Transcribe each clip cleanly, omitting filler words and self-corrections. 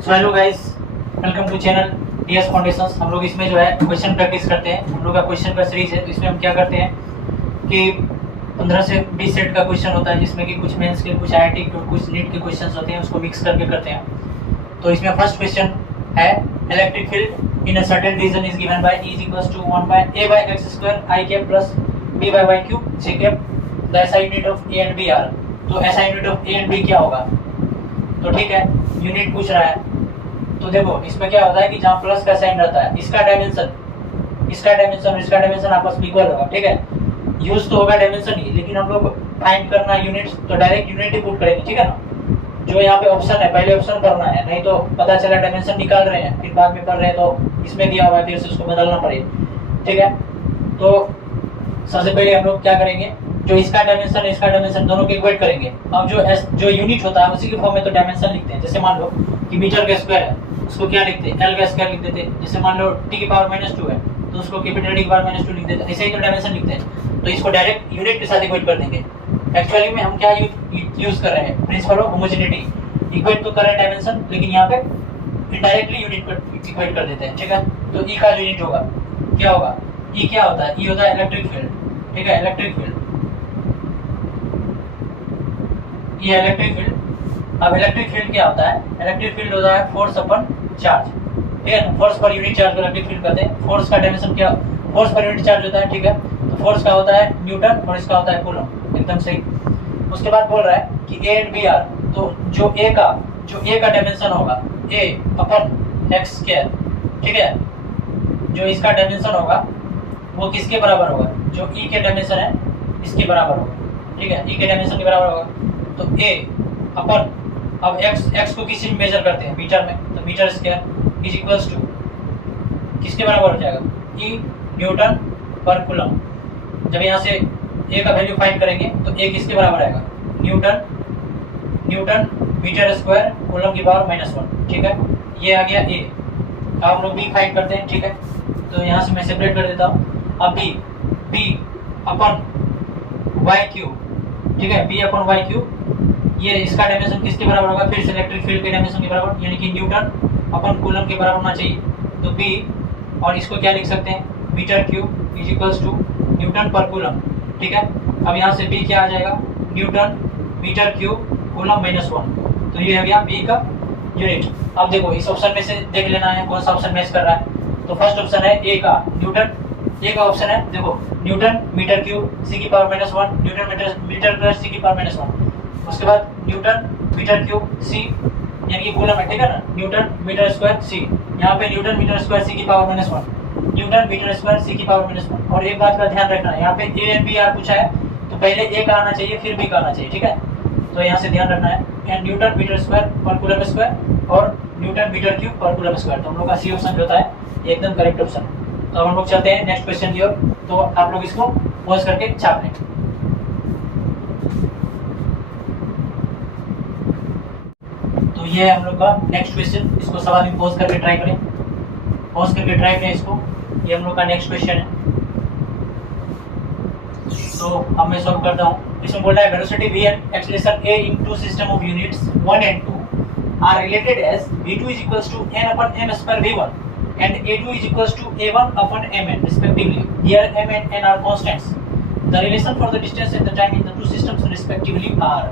So hello guys, welcome to channel DS Foundations. हम लोग इसमें जो है क्वेश्चन प्रैक्टिस करते हैं। हम लोग का क्वेश्चन का सीरीज है, तो इसमें हम क्या करते हैं कि 15 से 20 सेट का क्वेश्चन होता है, जिसमें कि कुछ मेंस के, कुछ आईआईटी के, कुछ नीट के क्वेश्चंस होते हैं, उसको मिक्स करके करते हैं। तो इसमें फर्स्ट क्वेश्चन है electric field in a certain region is given by E = 1 by A by x² I cap plus B by y cube J cap the SI unit of A and B are. तो SI unit of A and B क्या होगा? तो ठीक है, unit पूछ रहा है। तो देखो इसमें क्या होता है कि जहाँ प्लस का साइन रहता है, इसका डायमेंशन आपस में इक्वल होगा। ठीक है, यूज तो होगा डायमेंशन ही, लेकिन हम लोग फाइंड करना यूनिट्स, तो डायरेक्ट यूनिट ही पुट करेंगे। ठीक है ना, जो यहाँ पे ऑप्शन है पहले ऑप्शन करना है, नहीं तो पता चला डायमेंशन निकाल रहे हैं फिर बाद में पढ़ रहे हैं तो इसमें दिया हुआ है फिर से उसको बदलना पड़ेगा। ठीक है, तो सबसे पहले हम लोग क्या करेंगे, जो इसका डायमेंशन दोनों के इक्वेट करेंगे। अब जो यूनिट होता है उसी के फॉर्म में तो डायमेंशन लिखते हैं। जैसे मान लो कि मीटर का स्क्वायर है, उसको क्या लिखते हैं, L का स्क्वायर लिख देते हैं। जैसे मान लो T⁻⁻2 है तो उसको कैपिटल T⁻�2 लिख देते हैं। ऐसे ही तो डायमेंशन लिखते हैं, तो इसको डायरेक्ट यूनिट के साथ इक्वेट कर देंगे। एक्चुअली में हम क्या यूज कर रहे हैं, प्रिंसिपल ऑफ होमोजेनिटी। इक्वेट तो कर रहे हैं डायमेंशन, लेकिन यहाँ पे इनडायरेक्टली यूनिट को इक्वेट कर देते हैं। ठीक है, तो E का यूनिट होगा, क्या होगा, E क्या होता है, E होता है इलेक्ट्रिक फील्ड। ठीक है, इलेक्ट्रिक फील्ड, ये इलेक्ट्रिक फील्ड। अब इलेक्ट्रिक फील्ड क्या होता है, इलेक्ट्रिक फील्ड होता है फोर्स अपन चार्ज। ठीक है, फोर्स पर यूनिट चार्ज को इलेक्ट्रिक फील्ड कहते हैं। फोर्स का डायमेंशन क्या, फोर्स पर यूनिट चार्ज होता है। ठीक है, तो फोर्स का होता है न्यूटन और इसका होता है कूलम। एकदम सही। उसके बाद बोल रहा है कि A एंड B आर, तो जो A का डायमेंशन होगा A अपन x²। ठीक है, जो इसका डायमेंशन होगा वो किसके बराबर होगा, जो E के डायमेंशन है इसके बराबर होगा। ठीक है, E के डायमेंशन के बराबर होगा। तो A अपन, अब x को किसी में मेजर करते हैं, मीटर में, तो metre square is equals to किसके बराबर हो जाएगा, E न्यूटन पर कूलम। जब यहाँ से A का वैल्यू फाइंड करेंगे तो A किसके बराबर आएगा, न्यूटन मीटर स्क्वायर कूलम की पावर -1। ठीक है, ये आ गया A। अब हम लोग B फाइंड करते हैं। ठीक है, तो यहाँ से मैं सेपरेट कर देता हूँ। अब B अपन y³। ठीक है, B अपन y³, ये इसका डायमेंशन किसके बराबर होगा, फिर से इलेक्ट्रिक फील्ड के डायमेंशन के बराबर, यानी कि न्यूटन अपन कूलम के बराबर होना चाहिए। तो B, और इसको क्या लिख सकते हैं, m³ is equals to newton per coulomb. ठीक है, अब यहाँ से B क्या आ जाएगा, न्यूटन m³ कूलम -1। तो ये हो गया B का यूनिट। अब देखो इस ऑप्शन में से देख लेना है कौन सा ऑप्शन मैच कर रहा है। तो फर्स्ट ऑप्शन है A का न्यूटन, A का ऑप्शन है, देखो Newton m³ C⁻⁻1, newton metre plus C⁻⁻1। उसके बाद न्यूटन m³ C, यानी कि कूलम है। ठीक है ना, न्यूटन मीटर स्क्वायर C, यहाँ पे newton metre square C⁻⁻1, newton metre square C⁻⁻1। और एक बात का ध्यान रखना है, यहाँ पे A एंड B आर पूछा है तो पहले A का आना चाहिए फिर B का आना चाहिए। ठीक है, तो यहाँ से ध्यान रखना है, एंड न्यूटन मीटर स्क्वायर पर कूलम स्क्वायर और न्यूटन m³ पर कूलम स्क्वायर। तो हम लोग का C ऑप्शन जो होता है ये एकदम करेक्ट ऑप्शन है। तो अब हम लोग चलते हैं नेक्स्ट क्वेश्चन की ओर। तो आप लोग इसको पॉज करके छाप लें। तो ये है हम लोग का नेक्स्ट क्वेश्चन, इसको सब आदमी पॉज करके ट्राई करें, इसको। ये हम लोग का नेक्स्ट क्वेश्चन है। तो अब मैं सॉल्व करता हूँ। इसमें बोल रहा है velocity v and acceleration a in two system of units 1 and 2 are related as v2 is equals to n/m² v1 and a2 is equals to a1/mn respectively. Here m and n are constants. The relation for the distance and the time in the two systems respectively are.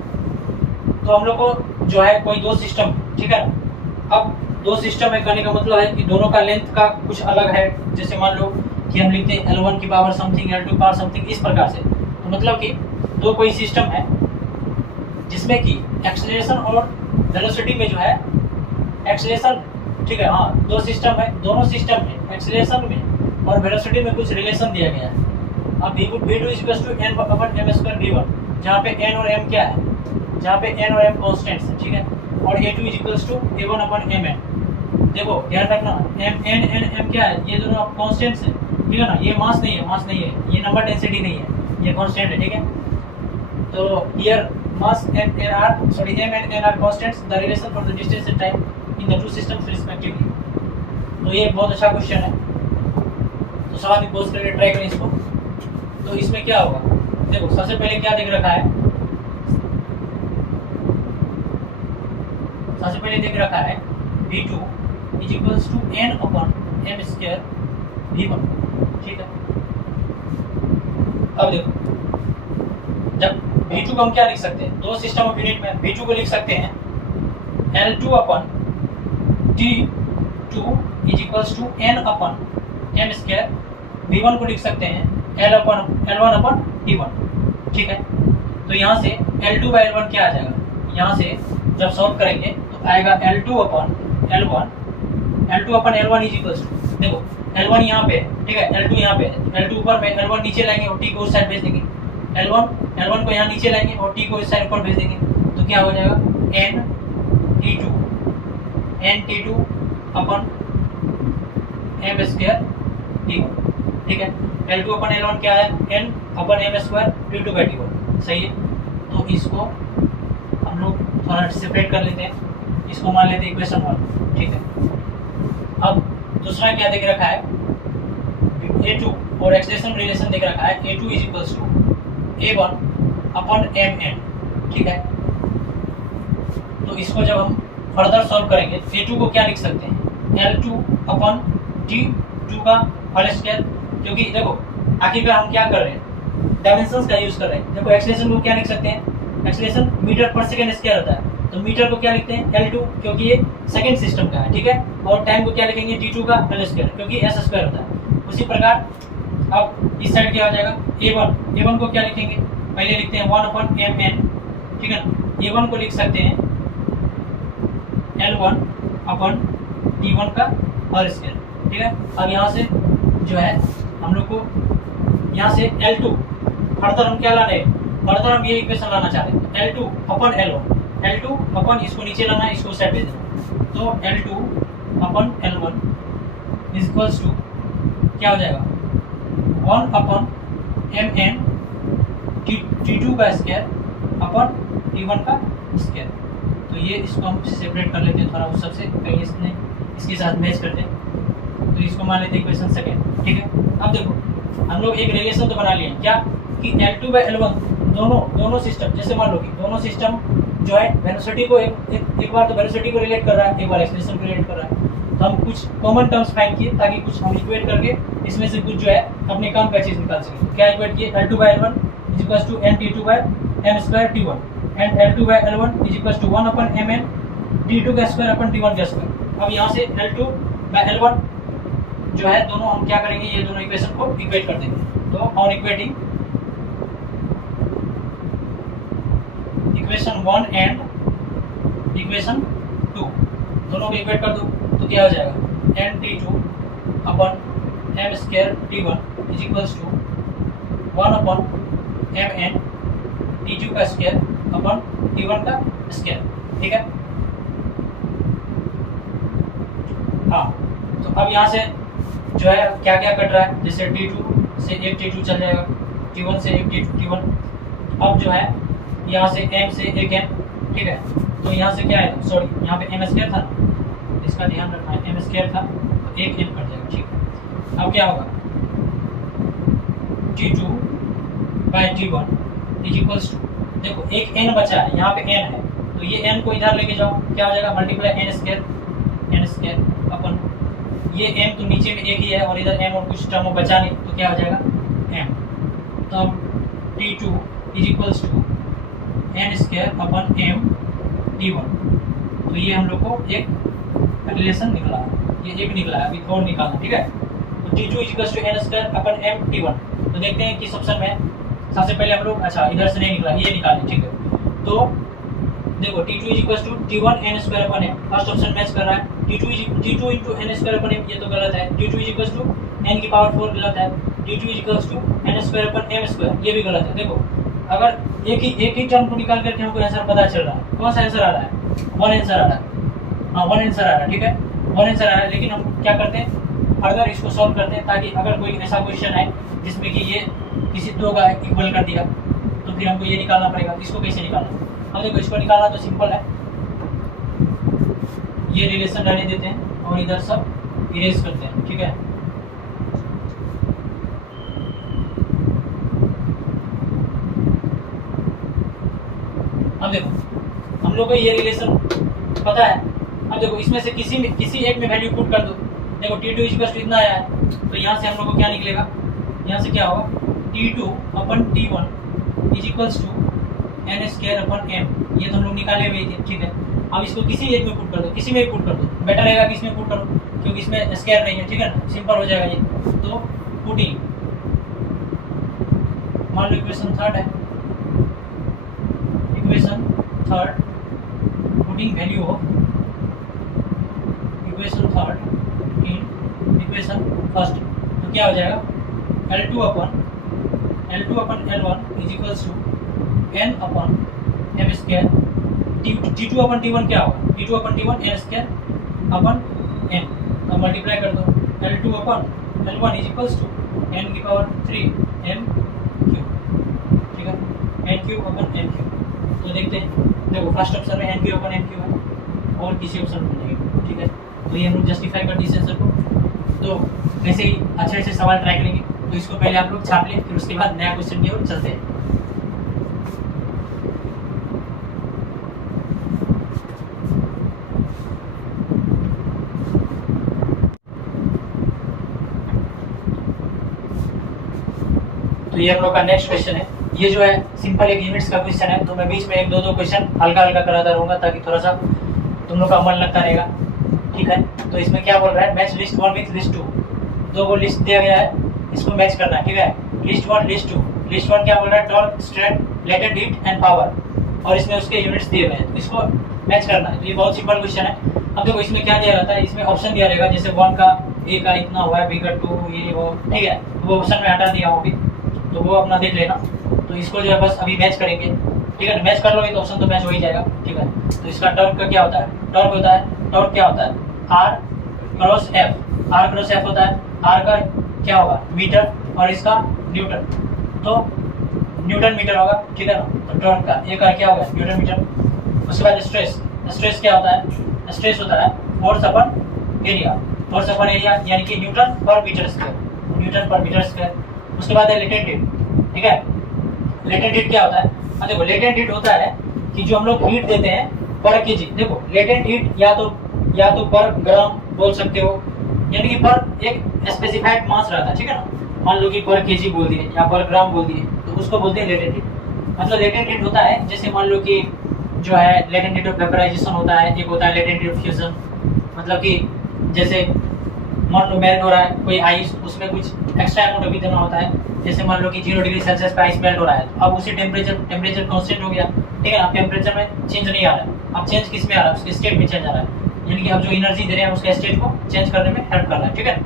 तो हम लोग को जो है कोई दो system, ठीक है, अब दो सिस्टम है कहने का मतलब है कि दोनों का लेंथ का कुछ अलग है। जैसे मान लो कि हम लिखते हैं L1 की power something, L2 power something, इस प्रकार से। तो मतलब कि दो कोई सिस्टम है जिसमें कि एक्सेलरेशन और वेलोसिटी में जो है एक्सेलरेशन, ठीक है, हाँ, दो सिस्टम है, दोनों सिस्टम में एक्सेलरेशन में और वेलोसिटी में कुछ रिलेशन दिया गया है। अब v2 is equal to n/m² v1, जहाँ पे n और m क्या है, जहाँ पे n और m कॉन्स्टेंट्स है। ठीक है, और a2 is equal to a1/mn। देखो ध्यान रखना, m क्या है, ये दोनों कॉन्स्टेंट्स है। ठीक है ना, ये मास नहीं है, ये नंबर डेंसिटी नहीं है, ये कांस्टेंट है। ठीक है, तो here mass m and n are constants, the relation for the distance and time in the two systems respectively. तो ये बहुत अच्छा क्वेश्चन है। तो सवाल भी पोस्ट करके ट्राई करें इसको। तो इसमें क्या होगा, देखो सबसे पहले क्या दिख रखा है, सबसे पहले दिख रखा है V2 is equals to n upon m square V1। ठीक है, अब देखो जब V2 को हम क्या लिख सकते हैं, दो सिस्टम ऑफ यूनिट में V2 को लिख सकते हैं L2 upon T2 is equals to n upon m square. V1 को लिख सकते हैं L1 अपॉन T1। ठीक है, तो यहाँ से L2 बाई L1 क्या आ जाएगा, यहाँ से जब सॉल्व करेंगे तो आएगा L2 upon L1 is equals to, देखो L1 यहाँ पे है, ठीक है, L2 यहाँ पे है, L2 ऊपर में, L1 नीचे लाएंगे और T को उस साइड भेज देंगे, L1 को यहाँ नीचे लाएंगे और T को इस साइड ऊपर भेज देंगे, तो क्या हो जाएगा NT2 upon m square T1। ठीक है, L2 अपॉन L1 क्या है, n upon m square T2 by T1। सही है, तो इसको हम लोग थोड़ा सेपरेट कर लेते हैं, इसको मान लेते हैं इक्वेशन 1। ठीक है, अब दूसरा क्या देख रखा है, A2 और एक्सटेंशन रिलेशन देख रखा है, A2 is equals to A1 upon Mn। ठीक है, तो इसको जब हम फर्दर सॉल्व करेंगे A2 को क्या लिख सकते हैं, L2 अपॉन T2 का होल स्क्वायर, क्योंकि देखो आखिरकार हम क्या कर रहे हैं, डायमेंशंस का यूज कर रहे हैं। देखो एक्सलेशन को क्या लिख सकते हैं, acceleration metre per second square होता है, तो मीटर को क्या लिखते हैं L2 क्योंकि ये सेकंड सिस्टम का है। ठीक है, और टाइम को क्या लिखेंगे T2 का होल स्क्वायर क्योंकि s स्क्वायर होता है। उसी प्रकार अब इस साइड क्या हो जाएगा, A1 को क्या लिखेंगे, पहले लिखते हैं 1 अपॉन Mn। ठीक है, A1 को लिख सकते हैं L1 अपॉन T1 का होल स्क्वायर। ठीक है, अब यहाँ से जो है हम लोग को यहाँ से L2 फर्दर हम क्या ला रहे हैं, फर्दर हम ये इक्वेशन लाना चाह रहे हैं L2 अपॉन L2 अपॉन इसको नीचे लाना है, इसको साइड भेज देना, तो L2 upon L1 is equals to क्या हो जाएगा 1 अपॉन Mn T2 का स्क्वायर अपॉन T1 का स्क्वायर। तो ये इसको हम सेपरेट कर लेते हैं थोड़ा उस सबसे, कहीं इसने इसके साथ मैच करते हैं, तो इसको मान लेते हैं इक्वेशन सेकेंड। ठीक है, अब देखो हम लोग एक रिलेशन तो बना लिए क्या कि L2 बाई L1 दोनों सिस्टम, जैसे मान लो कि दोनों सिस्टम जो है वेलोसिटी को एक बार तो वेलोसिटी को रिलेट कर रहा है, एक बार एक्सेलरेशन को रिलेट कर रहा है, तो हम कुछ कॉमन टर्म्स फाइंड किए ताकि कुछ हम इक्वेट करके इसमें से कुछ जो है अपने काम का चीज निकाल सके। तो क्या इक्वेट किए, L2 by L1 is equals to NT2 by m square T1 and L2 by L1 is equals to 1 upon Mn T2 का स्क्वायर अपॉन T1 का स्क्वायर। अब यहाँ से L2 बाई L1 जो है दोनों हम क्या करेंगे, ये दोनों इक्वेशन को इक्वेट कर देंगे। तो on equating equation 1 and equation 2 दोनों को इक्वेट कर दो, तो क्या हो जाएगा NT2 upon m square T1 is equals to 1 upon Mn T2 का स्क्वायर अपॉन T1 का स्क्वायर। ठीक है, हाँ, तो अब यहाँ से जो है क्या क्या कट रहा है, जैसे T2 से एक T2 चल जाएगा, T1 से एक T1। अब जो है यहाँ से M से एक M। ठीक है, तो यहाँ से क्या है, सॉरी यहाँ पे M स्क्वायर था, इसका ध्यान रखना है, M स्क्वायर था तो एक M कट जाएगा। ठीक है, अब क्या होगा T2 by T1 is equals to, देखो एक n बचा है, यहाँ पे n है, तो ये n को इधर लेके जाओ, क्या हो जाएगा मल्टीप्लाई n स्क्वायर अपन ये m तो नीचे में एक ही है और इधर m और कुछ टर्म बचा नहीं, तो क्या हो जाएगा m। तो अब T2 is equals to n square upon m T1। तो ये हम लोग को एक रिलेशन निकला, ये एक निकला है, अभी और निकालना। ठीक है, तो T2 is equals to n square upon m T1। तो देखते हैं किस ऑप्शन में सबसे पहले हम लोग, अच्छा इधर से नहीं निकला, ये निकालें। ठीक है, तो देखो T2 is equals to T1 n square upon m, first option match कर रहा है। T2 into n square upon m, ये तो गलत है। T2 is equals to n की पावर 4 गलत है। T2 is equals to n square upon m square, ये भी गलत है। देखो अगर एक ही टर्म को निकाल करके हमको आंसर पता चल रहा है, कौन सा आंसर आ रहा है, 1 आंसर आ रहा है। हाँ 1 आंसर आ रहा है। ठीक है, 1 आंसर आ रहा है, लेकिन हम क्या करते हैं, फर्दर इसको सॉल्व करते हैं ताकि अगर कोई ऐसा क्वेश्चन है जिसमें कि ये किसी दो का इक्वल कर दिया, तो फिर हमको ये निकालना पड़ेगा। इसको कैसे निकालना, अब देखो इसको निकालना तो सिंपल है, ये रिलेशन रहने देते हैं और इधर सब इरेज करते हैं। ठीक है, अब देखो हम लोग को ये रिलेशन पता है अब देखो इसमें से किसी एक में वैल्यू पुट कर दो। देखो T2 इक्वल टू इतना आया है, तो यहाँ से हम लोग को क्या निकलेगा, यहाँ से क्या होगा T2 upon T1 is equals to n square upon m। ये तो हम लोग निकाले हुए थे, ठीक है। अब इसको किसी एक में पुट कर दो, किसी में भी पुट कर दो, बेटर रहेगा कि इसमें पुट करो क्योंकि इसमें स्क्वायर नहीं है, ठीक है ना, सिंपल हो जाएगा ये। तो पुटिंग, मान लो इक्वेशन थर्ड है, equation third putting value of equation third in equation first, तो क्या हो जाएगा L2 upon L1 is equals to n upon m square. T2 upon T1 क्या होगा, T2 upon T1 n square upon m, तो multiply कर दो L2 upon L1 is equals to n की पावर 3 m क्यूब, ठीक है, n cube upon m cube. तो देखते हैं, देखो फर्स्ट ऑप्शन में n cube upon m cube है और किसी ऑप्शन में नहीं, ठीक है। तो ये हम लोग जस्टिफाई कर दिए आंसर को। तो ऐसे ही अच्छे अच्छे सवाल ट्राई करेंगे, तो इसको पहले आप लोग छाप लें, फिर उसके बाद नया क्वेश्चन की ओर चलते हैं। तो ये हम लोग का नेक्स्ट क्वेश्चन है। ये जो है सिंपल एक यूनिट्स का क्वेश्चन है, तो मैं बीच में एक दो क्वेश्चन हल्का हल्का कराता रहूंगा ताकि थोड़ा सा तुम लोग का मन लगता रहेगा, ठीक है। तो इसमें क्या बोल रहा है, मैच लिस्ट 1 विथ लिस्ट 2। दो को लिस्ट दिया गया है, इसको मैच करना है, ठीक है। लिस्ट 1 लिस्ट 2, लिस्ट 1 क्या बोल रहा है, torque, strength, latent heat and power, और इसमें उसके यूनिट्स दिए हुए हैं, तो इसको मैच करना है। तो ये बहुत सिंपल क्वेश्चन है। अब देखो इसमें क्या दिया रहता है, इसमें ऑप्शन दिया रहेगा, जैसे 1 का A का इतना हुआ है, B का 2, ये वो, ठीक है। वो ऑप्शन में हटा दिया होगी, तो वो अपना देख लेना। तो इसको जो है बस अभी मैच करेंगे, ठीक है। मैच कर लोगे तो ऑप्शन तो मैच हो ही जाएगा, ठीक है। तो इसका टॉर्क का क्या होता है, टॉर्क क्या होता है R क्रॉस F होता है। R का क्या होगा मीटर और इसका न्यूटन, तो न्यूटन मीटर होगा, ठीक है ना। तो टॉर्क का A का क्या होगा न्यूटन मीटर। उसके बाद स्ट्रेस क्या होता है, स्ट्रेस होता है फोर्स अपन एरिया यानी कि न्यूटन पर मीटर स्क्वायर। उसके बाद है लेटेंट हीट, ठीक है। लेटेंट हीट क्या होता है, देखो लेटेंट हीट होता है कि जो हम लोग हीट देते हैं पर केजी। देखो लेटेंट हीट या तो पर ग्राम बोल सकते हो, यानी कि पर एक स्पेसिफाइड मास रहता है, ठीक है ना। मान लो कि पर केजी बोल दिए या पर ग्राम बोल दिए, तो उसको बोलते हैं लेटेंट हीट। मतलब लेटेंट हीट होता है, जैसे मान लो कि जो है लेटेंट हीट ऑफ वेपराइजेशन होता है, एक होता है लेटेंट हीट ऑफ फ्यूजन। मतलब कि जैसे मान लो मेल्ट हो रहा है कोई आइस, उसमें कुछ एक्स्ट्रा अमाउंट अभी देना होता है। जैसे मान लो कि 0 डिग्री सेल्सियस पे आइस मेल्ट हो रहा है, अब उसी टेम्परेचर कांस्टेंट हो गया, ठीक है ना। टेम्परेचर में चेंज नहीं आ रहा है, अब चेंज किस में आ रहा है, उसके स्टेट में चेंज आ रहा है, यानी कि अब जो एनर्जी दे रहे हैं उसके स्टेट को चेंज करने में हेल्प कर रहा है, ठीक है।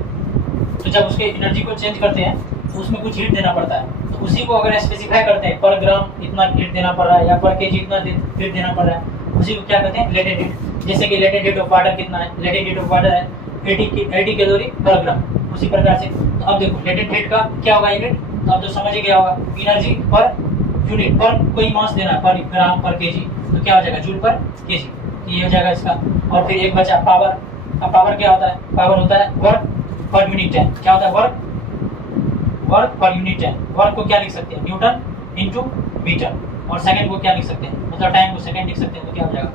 तो जब उसके एनर्जी को चेंज करते हैं तो उसमें कुछ हीट देना पड़ता है, तो उसी को अगर स्पेसिफाई करते हैं पर ग्राम इतना हीट देना पड़ रहा है या पर केजी इतना हीट देना पड़ रहा है, उसी को क्या कहते हैं लेटेंट हीट। जैसे कि लेटेंट हीट ऑफ वाटर कितना है, लेटेंट हीट ऑफ वाटर है 80 कैलोरी पर ग्राम, उसी प्रकार से। तो अब देखो लेटेंट हीट का क्या होगा यूनिट, तो अब तो समझ ही गया होगा, एनर्जी पर यूनिट पर कोई मास देना है पर ग्राम पर केजी, तो क्या हो जाएगा जूल पर केजी, ये हो जाएगा इसका। और फिर एक बचा पावर। अब पावर क्या होता है, पावर होता है वर्क पर यूनिट टाइम। क्या होता है work per unit time. Work को क्या लिख सकते हैं न्यूटन इनटू मीटर, और सेकंड को क्या लिख सकते हैं, मतलब टाइम को सेकंड लिख सकते हैं, तो क्या हो जाएगा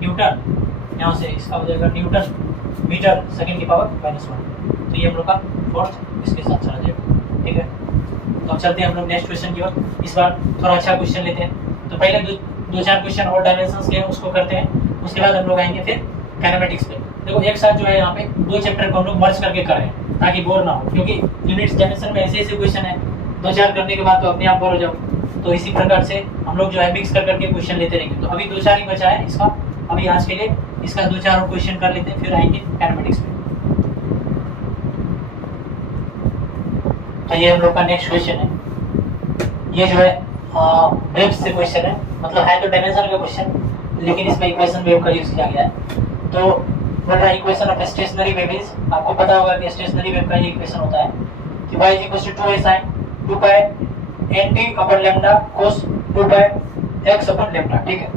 न्यूटन, यहाँ से इसका हो जाएगा न्यूटन मीटर सेकंड की पावर -1। तो ये हम लोग का फोर्थ इसके साथ चला जाएगा, ठीक है। तो अब चलते हैं हम लोग नेक्स्ट क्वेश्चन की ओर। इस बार थोड़ा अच्छा क्वेश्चन लेते हैं। तो पहले दो चार क्वेश्चन और डायमेंशंस के हैं उसको करते हैं, उसके बाद हम लोग आएंगे फिर काइनेमेटिक्स पे। देखो एक साथ जो है यहाँ पे 2 चैप्टर को हम लोग मर्ज करके कर रहे हैं ताकि बोर ना हो, क्योंकि यूनिट्स डायमेंशन में ऐसे क्वेश्चन है 2-4 करने के बाद तो अपने आप बोर हो जाओ। तो इसी प्रकार से हम लोग जो है मिक्स कर करके क्वेश्चन लेते रहेंगे। तो अभी 2-4 ही बचा है इसका, अभी आज के लिए इसका 2-4 और क्वेश्चन कर लेते हैं, फिर आएंगे काइनेमेटिक्स पे। तो ये हम लोग का नेक्स्ट क्वेश्चन है। ये जो है वेव से क्वेश्चन है, मतलब है तो डायमेंशन का क्वेश्चन, लेकिन इसमें इक्वेशन वेव का यूज किया गया है। तो बोल रहा है equation of stationary wave is, आपको पता होगा कि स्टेशनरी वेव का ये इक्वेशन होता है कि y = 2a sin 2 pi nt upon lambda cos 2 pi x upon lambda, ठीक है।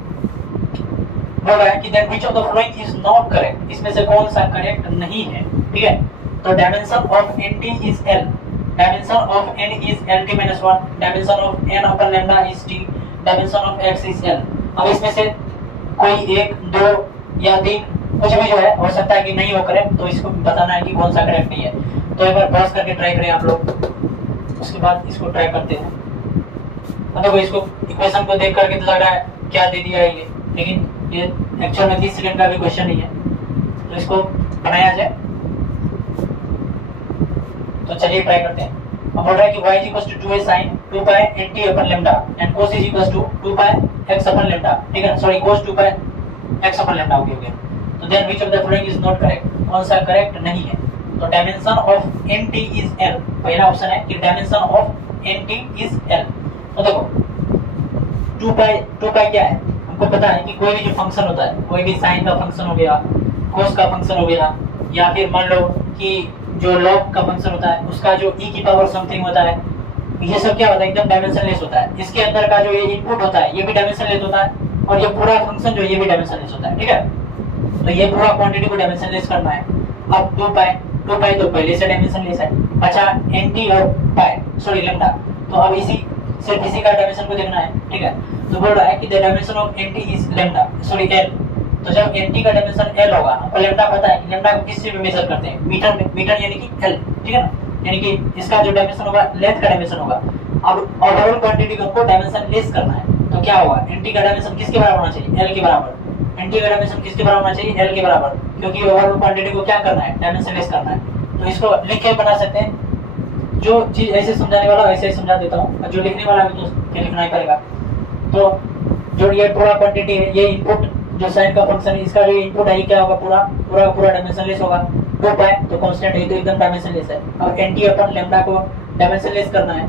बोल रहा है कि then which of the following is not correct, इसमें से कौन सा करेक्ट नहीं है, ठीक है। तो dimension of nt is l, dimension of n is lt-1, dimension of n upon lambda is t, dimension of x is l। अब इसमें से कोई 1, 2 या 3 कुछ भी जो है हो सकता है कि नहीं हो करेक्ट, तो इसको बताना है कि कौन सा करेक्ट नहीं है। तो एक बार पॉज करके ट्राई करें आप लोग, उसके बाद इसको ट्राई करते हैं। देखो इसको इक्वेशन को देख करके तो लग रहा है क्या दे दिया है ये, लेकिन ये एक्चुअल में 30 सेकंड का भी क्वेश्चन नहीं है। तो इसको बनाया जाए, तो चलिए ट्राई करते हैं। अब बोल रहा है कि y equals to 2a sin 2 pi nt upon lambda and cos equals to 2 pi x upon lambda, ठीक है, sorry cos 2 pi x upon lambda हो गया। तो then which of the following is not correct, कौन सा correct नहीं है। तो dimension of nt is l, पहला ऑप्शन है कि dimension of nt is l। तो देखो 2 pi क्या है, हमको पता है कि कोई भी जो फंक्शन होता है, कोई भी साइन का फंक्शन हो गया, cos का फंक्शन हो गया, या फिर मान लो कि जो log का फंक्शन होता है उसका जो e की पावर समथिंग होता है, ये सब क्या होता है एकदम डायमेंशनलेस होता है। इसके अंदर का जो ये इनपुट होता है ये भी डायमेंशनलेस होता है, और ये पूरा फंक्शन जो ये भी डायमेंशनलेस होता है, ठीक है। तो ये पूरा क्वांटिटी को डायमेंशनलेस करना है। अब 2 pi तो पहले से डायमेंशनलेस है, अच्छा nt और pi सॉरी लैम्डा, तो अब सिर्फ इसी का डायमेंशन को देखना है, ठीक है। तो बोल रहा है कि the dimension of nt is lambda sorry l। तो जब nt का डायमेंशन l होगा, हमको लैम्डा पता है कि लैम्डा को किससे मेजर करते हैं, मीटर में, मीटर यानी कि l, ठीक है ना, यानी कि इसका जो डायमेंशन होगा लेंथ का डायमेंशन होगा। अब ओवरऑल क्वांटिटी को हमको डायमेंशन लेस करना है, तो क्या होगा, nt का डायमेंशन किसके बराबर होना चाहिए, l के बराबर। nt का डायमेंशन किसके बराबर होना चाहिए, l के बराबर, क्योंकि ओवरऑल क्वांटिटी को क्या करना है, डायमेंशन लेस करना है। तो इसको लिख के बना सकते हैं, जो चीज ऐसे समझाने वाला ऐसे ही समझा देता हूँ, जो लिखने वाला भी तो लिखना ही पड़ेगा। तो जो ये पूरा क्वांटिटी है, ये इनपुट जो साइन का फंक्शन है, इसका जो इनपुट है ये क्या होगा, पूरा डायमेंशनलेस होगा। 2 pi तो कांस्टेंट है, तो एकदम डायमेंशनलेस है। और nt अपन लैम्डा को डायमेंशनलेस करना है,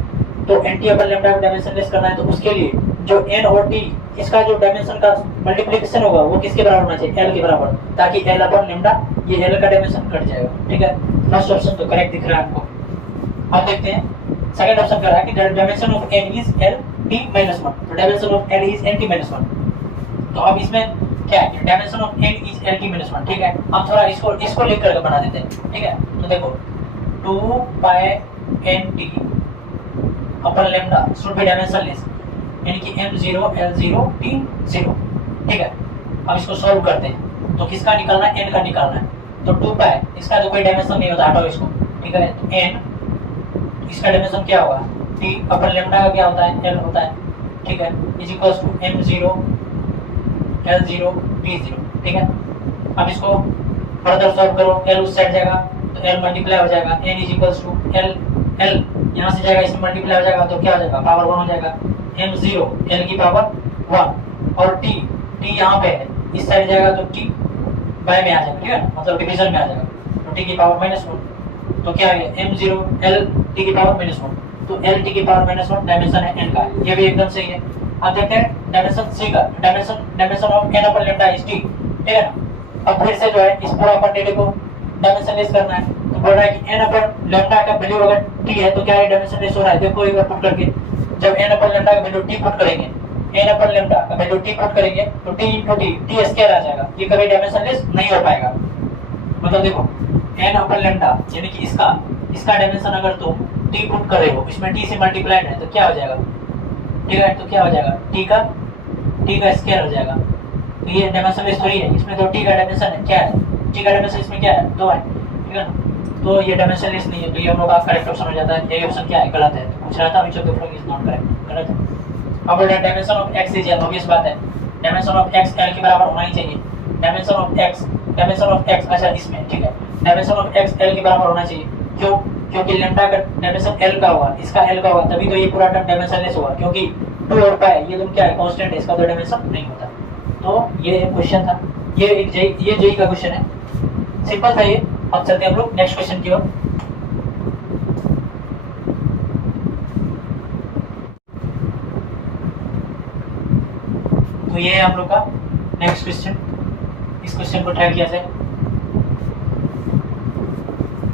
तो nt अपन लैम्डा को डायमेंशनलेस करना है, तो उसके लिए जो n और t इसका जो डायमेंशन का मल्टीप्लिकेशन होगा वो किसके बराबर होना चाहिए, l के बराबर, ताकि l अपन लैम्डा ये l का डायमेंशन कट जाएगा, ठीक है। फर्स्ट ऑप्शन तो करेक्ट दिख रहा है आपको। अब देखते हैं सेकंड ऑप्शन कह रहा है कि dimension of n is l t - 1, तो dimension of l is n t - 1। तो अब इसमें क्या है, dimension of n is l t - 1, ठीक है। अब थोड़ा इसको लिख करके बना देते हैं, ठीक है। तो देखो 2 pi nt upon lambda should be dimensionless, यानी कि m0 l0 t0, ठीक है। अब इसको सॉल्व करते हैं, तो किसका निकालना है, n का निकालना है। तो 2 pi इसका तो कोई डायमेंशन नहीं होता, हटाओ इसको, ठीक है। तो n इसका डायमेंशन क्या होगा, t अपन लैम्डा का क्या होता है, l होता है, ठीक है, is equals to m0 l0 t0, ठीक है। अब इसको फर्दर सॉल्व करो, l उस साइड जाएगा तो l मल्टीप्लाई हो जाएगा, n is equals to l यहाँ से जाएगा, इसमें मल्टीप्लाई हो जाएगा तो क्या हो जाएगा, पावर 1 हो जाएगा। m0 l की पावर 1 और t यहाँ पे है, इस साइड जाएगा तो t बाय में आ जाएगा, ठीक है, मतलब डिवीजन में आ जाएगा, तो t की पावर -1, तो क्या है m0 l t की पावर -1, तो l t की पावर -1 डायमेंशन है n का, ये भी एकदम सही है। अब देखते हैं डायमेंशन c का, dimension of n upon lambda is t, ठीक है ना। अब फिर से जो है इस पूरा क्वांटिटी को डायमेंशनलेस करना है, तो बोल रहा है कि n अपन लैम्डा का वैल्यू अगर t है तो क्या है डायमेंशनलेस हो रहा है, देखो एक बार पुट करके, जब n अपन लैम्डा का वैल्यू t पुट करेंगे, n अपन लैम्डा का वैल्यू t पुट करेंगे तो t * t स्क्वायर आ जाएगा, ये कभी डायमेंशनलेस नहीं हो पाएगा। मतलब देखो n अपन लैम्डा यानी कि इसका डायमेंशन अगर तुम t पुट कर रहे हो, इसमें t से मल्टीप्लाइड है तो क्या हो जाएगा, ठीक है, तो क्या हो जाएगा t का स्क्वायर हो जाएगा। तो ये डायमेंशनलेस थोड़ी है, इसमें तो t का डायमेंशन है, क्या है, t का डायमेंशन इसमें क्या है, 2 है, ठीक है ना। तो ये डायमेंशनलेस नहीं है, तो ये हम लोग का करेक्ट ऑप्शन हो जाता है। ये ऑप्शन क्या है, गलत है। पूछ रहा था which of the following is not correct, गलत है। अब dimension of x is l, obvious बात है, डायमेंशन ऑफ x l के बराबर होना ही चाहिए। डायमेंशन ऑफ x अच्छा इसमें, ठीक है, डायमेंशन ऑफ x l के बराबर होना चाहिए, क्यों, क्योंकि लैम्डा का डायमेंशन l का होगा, इसका l का होगा, तभी तो ये पूरा टर्म डायमेंशनलेस होगा, क्योंकि 2 और पाई ये दोनों क्या है, कांस्टेंट है, इसका तो डायमेंशन नहीं होता। तो ये क्वेश्चन था, ये जेई का क्वेश्चन है, सिंपल था ये। अब चलते हैं हम लोग नेक्स्ट क्वेश्चन की ओर। तो ये है हम लोग का नेक्स्ट क्वेश्चन, इस क्वेश्चन को ट्राई किया जाए।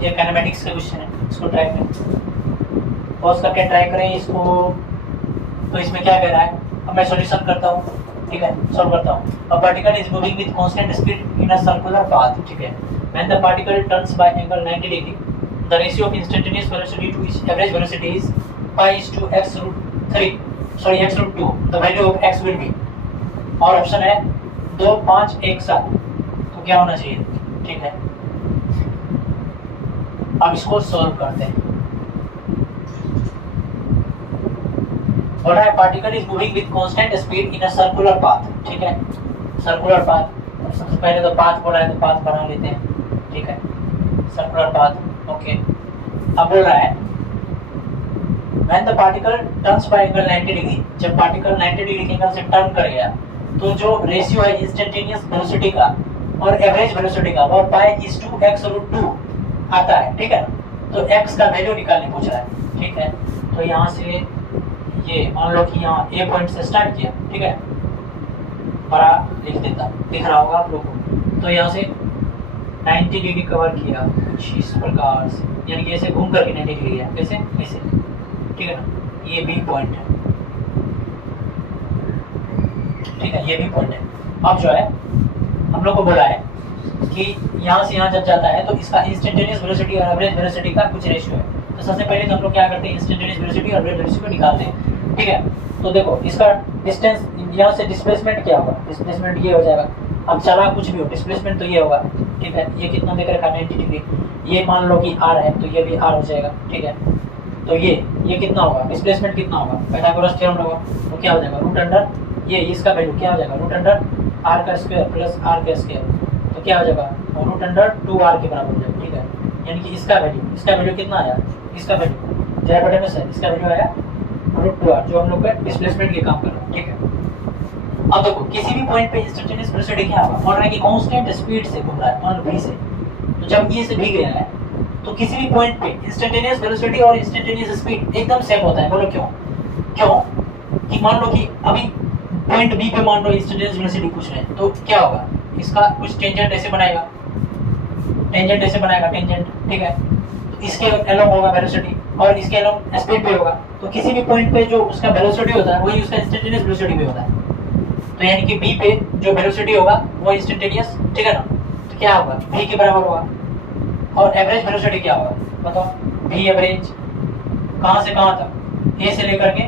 ये काइनेमेटिक्स का क्वेश्चन है, इसको ट्राई करें, पॉज करके ट्राई करें इसको। तो इसमें क्या कह रहा है, अब मैं सॉल्यूशन करता हूँ, ठीक है, सॉल्व करता हूँ। A particle is moving with constant speed in a circular path, ठीक है, when the particle turns by angle 90 degree the ratio of instantaneous velocity to its average velocity is x√2, the value of x will be, और option है 2, 5, 1, 7। तो क्या होना चाहिए, ठीक है। अब इसको सॉल्व करते हैं। बोला है particle is moving with constant speed in a circular path, ठीक है, सर्कुलर पाथ। सबसे पहले तो पाथ बोला है तो पाथ बना लेते हैं, ठीक है, सर्कुलर पाथ, ओके। अब बोल रहा है when the particle turns by angle 90 degree, जब पार्टिकल 90 डिग्री के एंगल से टर्न कर गया तो जो रेशियो है इंस्टेंटेनियस वेलोसिटी का और एवरेज वेलोसिटी का वो π/2 आता है, ठीक है ना। तो x का वैल्यू निकालने पूछ रहा है, ठीक है। तो यहाँ से ये मान लो कि यहाँ ए पॉइंट से स्टार्ट किया, ठीक है, बड़ा लिख देता, दिख रहा होगा आप लोगों को। तो यहाँ से 90 डिग्री कवर किया कुछ इस प्रकार से, यानी कि ऐसे घूम करके 90 डिग्री है, कैसे ऐसे, ठीक है ना। ये बी पॉइंट है, ठीक है, ये भी पॉइंट है। अब जो है हम लोग को बोला है कि यहाँ से यहाँ जब जाता है तो इसका इंस्टेंटेनियस वेलोसिटी और एवरेज वेलोसिटी का कुछ रेशियो है। तो सबसे पहले तो हम लोग क्या करते हैं, इंस्टेंटेनियस वेलोसिटी और एवरेज वेलोसिटी को निकालते हैं, ठीक है। तो देखो इसका डिस्टेंस, यहाँ से डिस्प्लेसमेंट क्या होगा, डिस्प्लेसमेंट ये हो जाएगा। अब चला कुछ भी हो, डिस्प्लेसमेंट तो ये होगा, ठीक है। ये कितना देख रखा है 90 डिग्री, ये मान लो कि r है तो ये भी r हो जाएगा, ठीक है। तो ये कितना होगा, डिस्प्लेसमेंट कितना होगा, पाइथागोरस थ्योरम लगा तो क्या हो जाएगा, रूट अंडर ये इसका वैल्यू क्या हो जाएगा, रूट अंडर r का स्क्वायर प्लस r का स्क्वायर, तो क्या हो जाएगा, रूट अंडर 2r के बराबर हो जाएगा, ठीक है। यानी कि इसका वैल्यू कितना आया, इसका वैल्यू जरा बटे में सर, इसका वैल्यू आया रूट 2r, जो हम लोग का डिस्प्लेसमेंट के काम कर रहे हैं, ठीक है। अब देखो किसी भी पॉइंट पे इंस्टेंटेनियस वेलोसिटी क्या होगा, बोल रहा है कि कांस्टेंट स्पीड से घूम रहा है, मान लो v से, तो जब ये से भी गया है तो किसी भी पॉइंट पे इंस्टेंटेनियस वेलोसिटी और इंस्टेंटेनियस स्पीड एकदम सेम होता है। बोलो क्यों, कि मान लो कि अभी पॉइंट बी पे मान लो इंस्टेंटेनियस वेलोसिटी पूछ रहे हैं, तो क्या होगा, इसका कुछ टेंजेंट ऐसे बनाएगा, टेंजेंट, ठीक है। तो इसके अलोंग होगा वेलोसिटी और इसके अलोंग स्पीड भी होगा। तो किसी भी पॉइंट पे जो उसका वेलोसिटी होता है वही उसका इंस्टेंटेनियस वेलोसिटी भी होता है। तो यानी कि बी पे जो वेलोसिटी होगा वो इंस्टेंटेनियस, ठीक है ना। तो क्या होगा, v के बराबर होगा। और एवरेज वेलोसिटी क्या होगा बताओ, v एवरेज कहाँ से कहाँ तक, a से लेकर के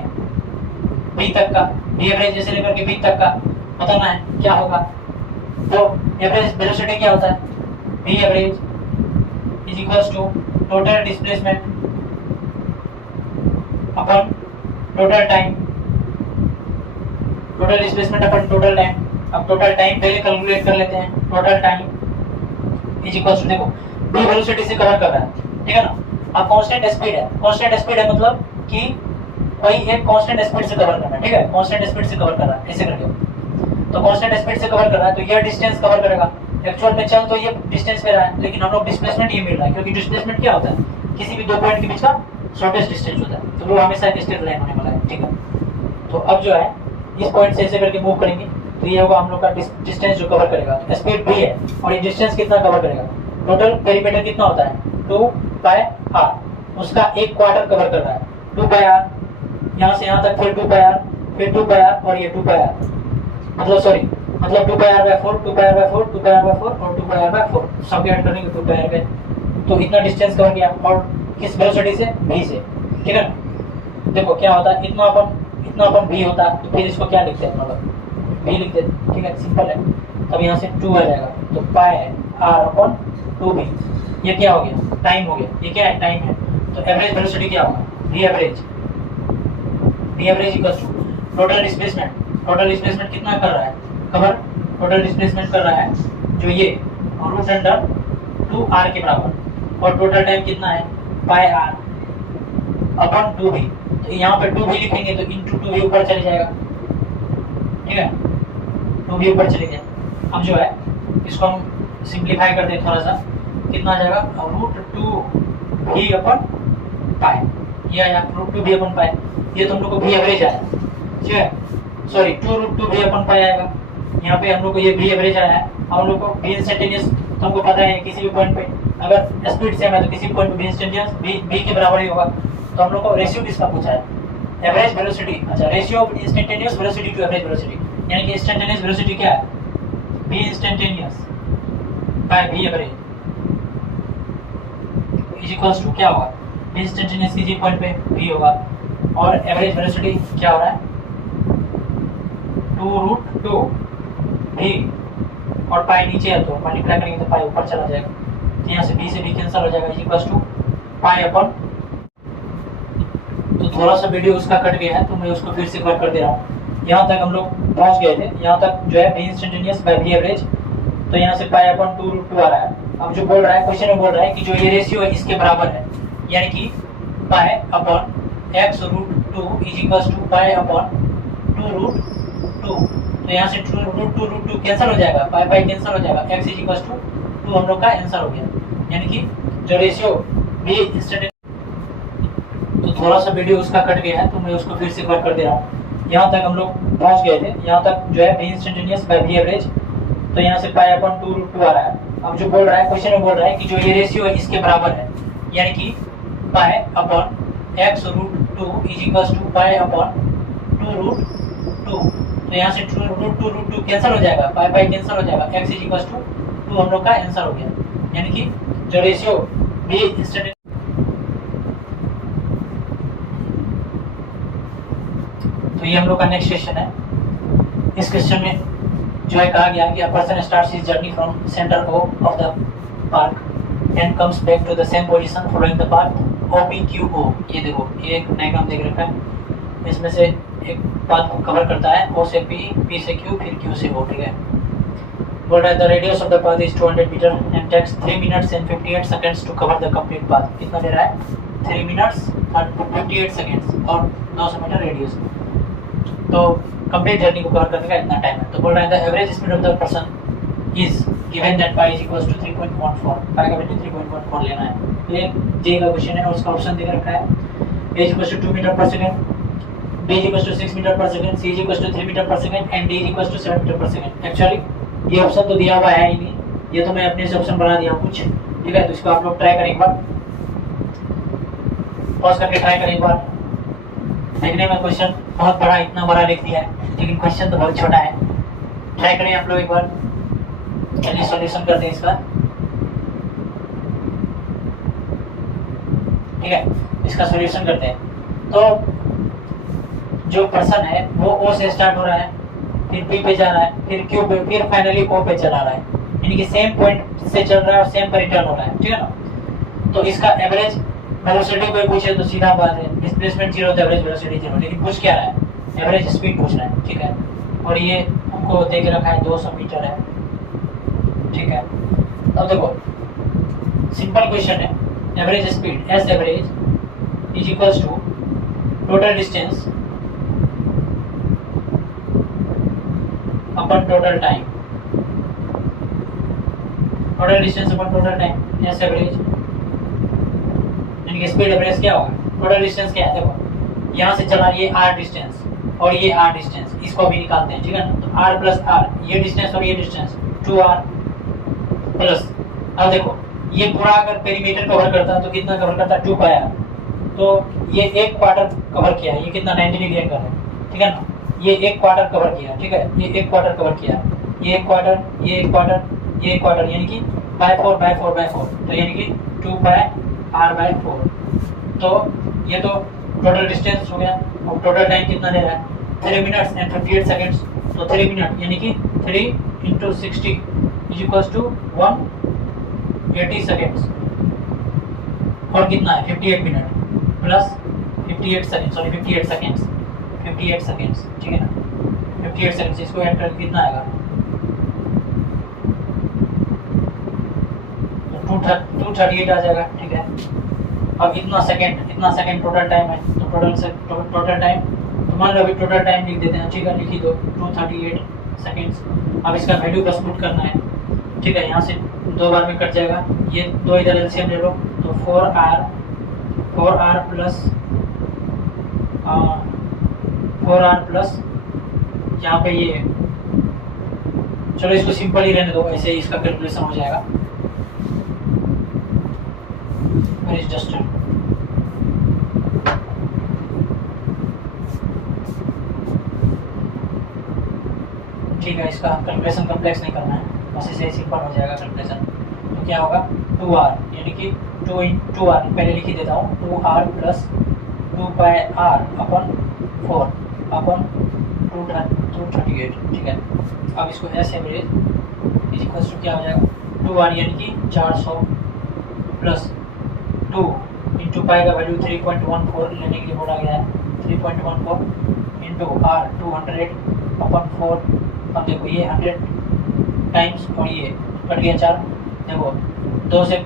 b तक का, v एवरेज a से लेकर के b तक का बताना है, क्या होगा। तो एवरेज वेलोसिटी क्या होता है, v average is equals to total displacement upon total time, total displacement upon total time. अब टोटल टाइम पहले कैलकुलेट कर लेते हैं, total time is equals to, देखो b वेलोसिटी से कवर कर रहा है, ठीक है ना। अब कांस्टेंट स्पीड है मतलब कि कोई एक कांस्टेंट स्पीड से कवर करना है, ठीक है, कांस्टेंट स्पीड से कवर कर रहा है ऐसे करके। तो कांस्टेंट स्पीड से कवर कर रहा है तो ये डिस्टेंस कवर करेगा। एक्चुअल में चल तो ये डिस्टेंस पे रहा है, लेकिन हम लोग डिस्प्लेसमेंट ये मिल रहा है, क्योंकि डिस्प्लेसमेंट क्या होता है, किसी भी दो पॉइंट के बीच का शॉर्टेस्ट डिस्टेंस होता है, तो वो हमेशा एक स्ट्रेट लाइन होने वाला है, ठीक है। तो अब जो है इस पॉइंट से ऐसे करके मूव करेंगे तो ये होगा हम लोग का डिस्टेंस जो कवर करेगा। तो स्पीड भी है और ये डिस्टेंस कितना कवर करेगा, टोटल पेरीमीटर कितना होता है 2πr, उसका एक क्वार्टर कवर कर रहा है 2πr, यहाँ से यहाँ तक फिर 2πr, फिर 2πr और ये 2πr, मतलब 2πr/4, 2πr/4, 2πr/4 और 2πr/4 सब ऐड करेंगे 2πr पे, तो इतना डिस्टेंस कवर किया। और किस वेलोसिटी से, v से, ठीक है ना। देखो क्या होता है, इतना अपन v होता है तो फिर इसको क्या लिखते हैं, मतलब v लिखते हैं, ठीक है, सिंपल है। तब यहाँ से 2 आ जाएगा तो πr/2v, ये क्या हो गया, टाइम हो गया, ये क्या है, टाइम है। तो एवरेज वेलोसिटी क्या होगा, v average equals to total displacement कितना कर रहा है, कवर, टोटल डिस्प्लेसमेंट कर रहा है जो ये रूट अंडर 2r के बराबर, और टोटल टाइम कितना है πr/2v। तो यहाँ पे 2v लिखेंगे तो इंटू 2v ऊपर चले जाएगा, ठीक है, 2v ऊपर चले गया। अब जो है इसको हम सिंप्लीफाई कर दें थोड़ा सा, कितना आ जाएगा, √2v/π, ये आया √2v/π, ये तुम लोग को v एवरेज आया, ठीक है, सॉरी 2√2v/π आएगा। यहाँ पे हम लोग को ये v एवरेज आया है। हम लोग को v इंस्टेंटेनियस तुमको पता है, किसी भी पॉइंट पे अगर स्पीड सेम है तो किसी पॉइंट पे v इंस्टेंटेनियस v के बराबर ही होगा। तो हम लोग को रेशियो किसका पूछा है, एवरेज वेलोसिटी, अच्छा ratio of instantaneous velocity to average velocity, यानी कि इंस्टेंटेनियस वेलोसिटी क्या है, v instantaneous by v average is equals to क्या होगा, v इंस्टेंटेनियस किसी पॉइंट पे v होगा और एवरेज वेलोसिटी क्या हो रहा है 2√2v और पाई नीचे है तो मल्टीप्लाई करेंगे तो पाई ऊपर चला जाएगा। तो यहाँ से डी से डी कैंसिल हो जाएगा, इज इक्वल टू पाई अपन। तो थोड़ा सा वीडियो उसका कट गया है तो मैं उसको फिर से कवर कर दे रहा हूँ। यहाँ तक हम लोग पहुँच गए थे, यहाँ तक जो है इंस्टेंटेनियस बाय वी एवरेज। तो यहाँ से पाई अपन 2√2 आ रहा है। अब जो बोल रहा है क्वेश्चन में बोल रहा है कि जो ये रेशियो है इसके बराबर है, यानी कि पाई अपन x√2 इज इक्वल टू पाई अपन 2√2। तो यहाँ से 2√2 कैंसिल हो जाएगा, पाई पाई कैंसिल हो जाएगा, x इज इक्वल टू 2 हम लोग का आंसर हो गया। यानी कि जो रेशियो बी इंस्टेंट, तो थोड़ा सा वीडियो उसका कट गया है तो मैं उसको फिर से कवर कर दे रहा हूँ। यहाँ तक हम लोग पहुँच गए थे, यहाँ तक जो है इंस्टेंटेनियस बाय वी एवरेज। तो यहाँ से पाई अपन 2√2 आ रहा है। अब जो बोल रहा है क्वेश्चन में बोल रहा है कि जो ये रेशियो है इसके बराबर है, यानी कि पाई अपन x√2 इज इक्वल टू पाई अपन 2√2। तो यहाँ से 2√2 कैंसिल हो जाएगा, पाई पाई कैंसिल हो जाएगा, x इज इक्वल टू 2 हम लोग का आंसर हो गया। यानी कि जो रेशियो बी इंस्टेंट, तो ये हम लोग का नेक्स्ट क्वेश्चन है। इस क्वेश्चन में जो है कहा गया है कि a person starts his journey from centre of the park and comes back to the same position following the path OPQO। ये देखो, ये एक डायग्राम देख रखा है, इसमें से एक पाथ को कवर करता है, O से P, P से Q, फिर Q से O। ठीक है, बोल रहा है the radius of the path is 200 metre and takes 3 minutes and 58 seconds to cover the complete path. कितना ले रहा है, 3 मिनट्स और 58 सेकंड्स और 200 मीटर रेडियस। तो कंप्लीट जर्नी को कवर करने का इतना टाइम है। तो बोल रहा है the average speed of the person is given that pi is equal to 3.14। Pi का वैल्यू 3.14 लेना है। तो ये जे का क्वेश्चन है और उसका ऑप्शन दे रखा है, a is equal to 2 metre per second, b is equal to 6 metre per second, c is equal to 3 metre per second and d is equal to 7 metre per second. Actually ये option तो दिया हुआ है ही नहीं, ये तो मैं अपने से ऑप्शन बना दिया कुछ। ठीक है, तो इसको आप लोग ट्राई करें एक बार, पॉज करके ट्राई करें एक बार। देखने में क्वेश्चन बहुत बड़ा, इतना बड़ा लिख दिया है, लेकिन क्वेश्चन तो बहुत छोटा है। ट्राई करें आप लोग एक बार, चलिए सॉल्यूशन करते हैं इसका। ठीक है, इसका सॉल्यूशन करते हैं। तो जो पर्सन है वो O से स्टार्ट हो रहा है, फिर P पे जा रहा है, फिर Q पे, फिर फाइनली O पे चला रहा है, यानी कि सेम पॉइंट से चल रहा है और सेम पर रिटर्न हो रहा है। ठीक है ना। तो इसका एवरेज वेलोसिटी कोई पूछे तो सीधा बात है, डिस्प्लेसमेंट 0 तो एवरेज वेलोसिटी 0, लेकिन पूछ क्या रहा है, एवरेज स्पीड पूछ रहा है। ठीक है, और ये हमको दे के रखा है 200 मीटर है। ठीक है, अब देखो सिंपल क्वेश्चन है, average speed S average is equals to total distance upon total time, total distance upon total time, S average यानी कि स्पीड एवरेज क्या होगा, टोटल डिस्टेंस क्या है। देखो यहाँ से चला ये r डिस्टेंस और ये r डिस्टेंस, इसको भी निकालते हैं। ठीक है ना, तो r प्लस r, ये डिस्टेंस और ये डिस्टेंस 2r प्लस, अब देखो ये पूरा अगर पेरीमीटर कवर करता है तो कितना कवर करता है, 2 पाई r। तो ये एक क्वार्टर कवर किया है, ये कितना 90 डिग्री एंगल है। ठीक है ना, ये एक क्वार्टर कवर किया। ठीक है, ये एक क्वार्टर कवर किया, ये एक क्वार्टर, ये एक क्वार्टर, ये एक क्वार्टर, यानी कि बाय 4 बाय 4 बाय 4, तो यानी कि 2 पाई r बाय 4। तो ये तो टोटल डिस्टेंस हो गया। और टोटल टाइम कितना ले रहा है, 3 मिनट्स एंड 58 सेकंड्स। तो 3 मिनट यानी कि 3 × 60 इज इक्वल्स टू 180 सेकंड्स, और कितना है 58 minute plus 58 second, sorry 58 seconds, 58 seconds. ठीक है ना, 58 सेकंड्स, इसको ऐड कर कितना आएगा, 238 आ जाएगा। ठीक है, अब इतना सेकंड टोटल टाइम है, तो टोटल टाइम, तो मान लो अभी टोटल टाइम लिख देते हैं। ठीक है, लिखी दो 238 सेकंड्स। अब इसका वैल्यू बस पुट करना है। ठीक है, यहाँ से 2 बार में कट जाएगा, ये 2 इधर एलसीएम ले लो, तो 4r प्लस 4r प्लस यहाँ पे ये, चलो इसको सिंपल ही रहने दो, ऐसे ही इसका कैलकुलेशन हो जाएगा। Where is Justin? ठीक है, इसका कैलकुलेशन कॉम्प्लेक्स नहीं करना है, बस इसे सिंपल हो जाएगा कैलकुलेशन। तो क्या होगा 2r, यानी कि 2r पहले लिख ही देता हूँ, 2r प्लस 2 पाई r अपन 4 अपन 238। ठीक है, अब इसको S average is equal to क्या हो जाएगा 2r यानी कि 400 प्लस 2 इंटू पाई का वैल्यू 3.14 लेने के लिए बोला गया है 3.14 इंटू r 200 अपन 4। अब देखो ये 100 टाइम्स और ये कट गया 4, देखो 2 से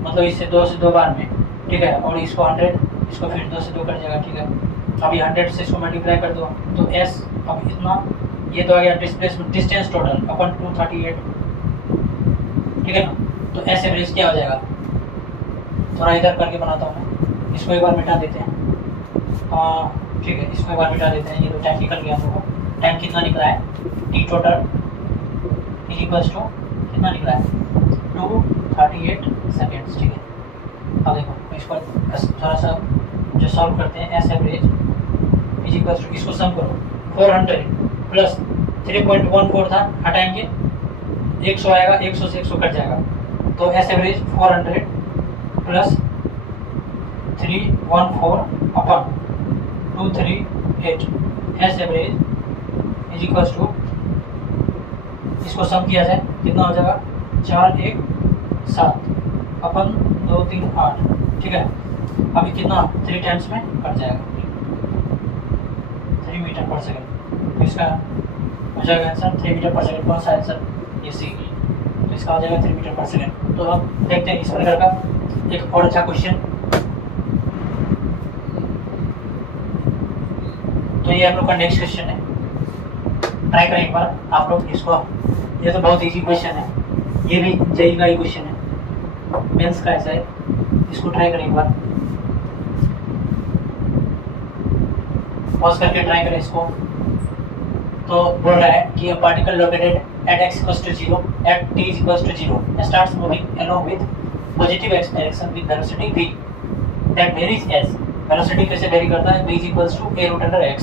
मतलब इससे 2 से 2 बार में, ठीक है, और इसको 100, इसको फिर 2 से 2 कट जाएगा, ठीक है। अभी 100 से इसको मल्टीप्लाई कर दो तो s अब इतना, ये तो आ गया डिस्टेंस टोटल अपन 238, ठीक है ना। तो s एवरेज क्या हो जाएगा, थोड़ा इधर करके बनाता हूँ मैं, इसको एक बार मिटा देते हैं, ठीक है, इसको एक बार मिटा देते हैं। ये तो टाइम निकल गया हम लोग, टाइम कितना निकला है T total is equals to कितना निकला है 238 सेकेंड्स, ठीक है। अब देखो इसको थोड़ा सा जो सॉल्व करते हैं, S average is equals to, इसको सम करो 400 प्लस 3.14 था, हटाएंगे 100 आएगा, 100 से 100 कट जाएगा, तो S average 400 plus 314 upon 238 S average is equals to, इसको सम किया जाए कितना हो जाएगा 4 1 7 अपन 2 3 8, ठीक है। अभी कितना 3 टाइम्स में कट जाएगा 3 मीटर पर सेकेंड, तो इसका हो जाएगा आंसर 3 मीटर पर सेकेंड। कौन सा आंसर, ये सी, तो इसका हो जाएगा 3 मीटर पर सेकेंड। तो अब देखते हैं इस प्रकार का एक और अच्छा क्वेश्चन। तो ये हम लोग का नेक्स्ट क्वेश्चन है, ट्राई करें एक बार आप लोग इसको। ये तो बहुत इजी क्वेश्चन है, ये भी जेई का ही क्वेश्चन है, मेंस का ऐसा है, इसको ट्राई करें एक बार, पॉज करके ट्राई करें इसको। तो बोल रहा है कि a particle located at x equals to 0 at t is equals to 0 starts moving along with positive x direction with velocity v that varies as, velocity कैसे वेरी करता है, v is equals to a root under x,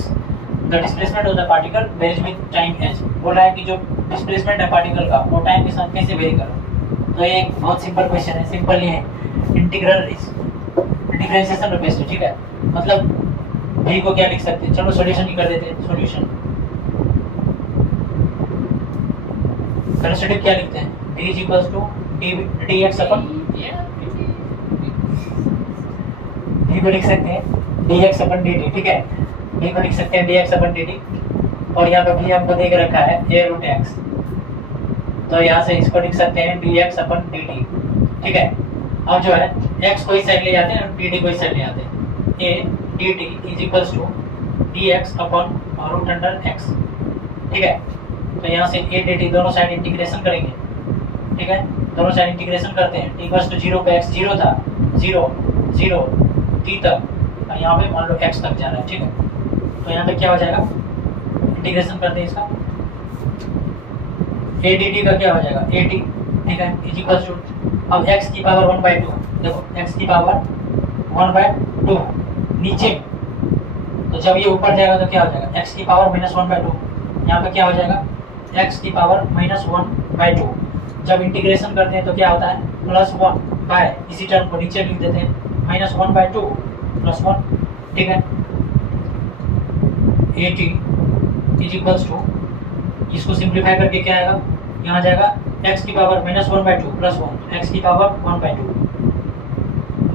the displacement of the particle varies with time h। बोल रहा है कि जो displacement है particle का वो टाइम के साथ कैसे वेरी करें। तो ये एक बहुत सिंपल क्वेश्चन है, सिंपल ही है, इंटीग्रल डिफरेंशिएशन पे बेस्ड है, ठीक है। मतलब v को क्या लिख सकते हैं, चलो सॉल्यूशन ही कर देते हैं। सॉल्यूशन वेलोसिटी क्या लिखते हैं, v is equals to dx upon v को लिख सकते हैं dx अपन dt, ठीक है, v को लिख सकते हैं dx अपन dt, और यहाँ पे v हमको दे के रखा है a रूट x, तो यहाँ से इसको लिख सकते हैं dx अपन dt, ठीक है। अब जो है x को इस साइड ले जाते हैं और dt को इस साइड ले जाते हैं, a dt is equals to dx upon root under x, ठीक है। तो यहाँ से a dt दोनों साइड इंटीग्रेशन करेंगे, ठीक है, दोनों साइड इंटीग्रेशन करते हैं, t इक्वल्स टू 0 पे x 0 था, 0 0 t तक, और यहाँ पे मान लो x तक जा रहा है, ठीक है। तो यहाँ पे क्या हो जाएगा, इंटीग्रेशन करते हैं इसका, a dt का क्या हो जाएगा a t, ठीक है, इज इक्वल्स टू, अब x की पावर 1/2, देखो x की पावर 1/2 नीचे, तो जब ये ऊपर जाएगा तो क्या हो जाएगा x की पावर -1/2, यहाँ पे क्या हो जाएगा x की पावर -1/2। जब इंटीग्रेशन करते हैं तो क्या होता है +1 इसी टर्म को नीचे लिख देते हैं -1/2 +1, ठीक है। at इज इक्वल्स टू, इसको सिंप्लीफाई करके क्या आएगा, यहाँ जाएगा x की पावर -1/2 +1, x की पावर 1/2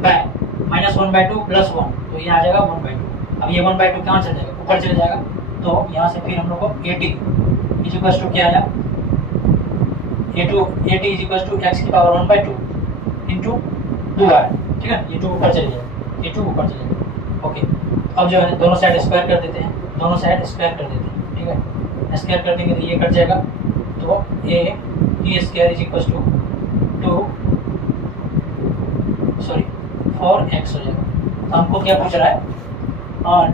-1/2 +1, तो ये आ जाएगा 1/2। अब ये 1/2 कहाँ चल जाएगा, ऊपर चले जाएगा, तो यहाँ से फिर हम लोग को at इज इक्वल्स टू क्या आया, at is equals to x की पावर 1/2 इंटू 2r, ठीक है, ये 2 ऊपर चले जाएगा, ये 2 ऊपर चले जाएगा, ओके। अब जो है दोनों साइड स्क्वायर कर देते हैं, दोनों साइड स्क्वायर कर देते हैं, ठीक है, स्क्वायर कर देंगे तो ये कट जाएगा, तो a square is equals to 4x हो जाएगा। तो हमको क्या पूछ रहा है,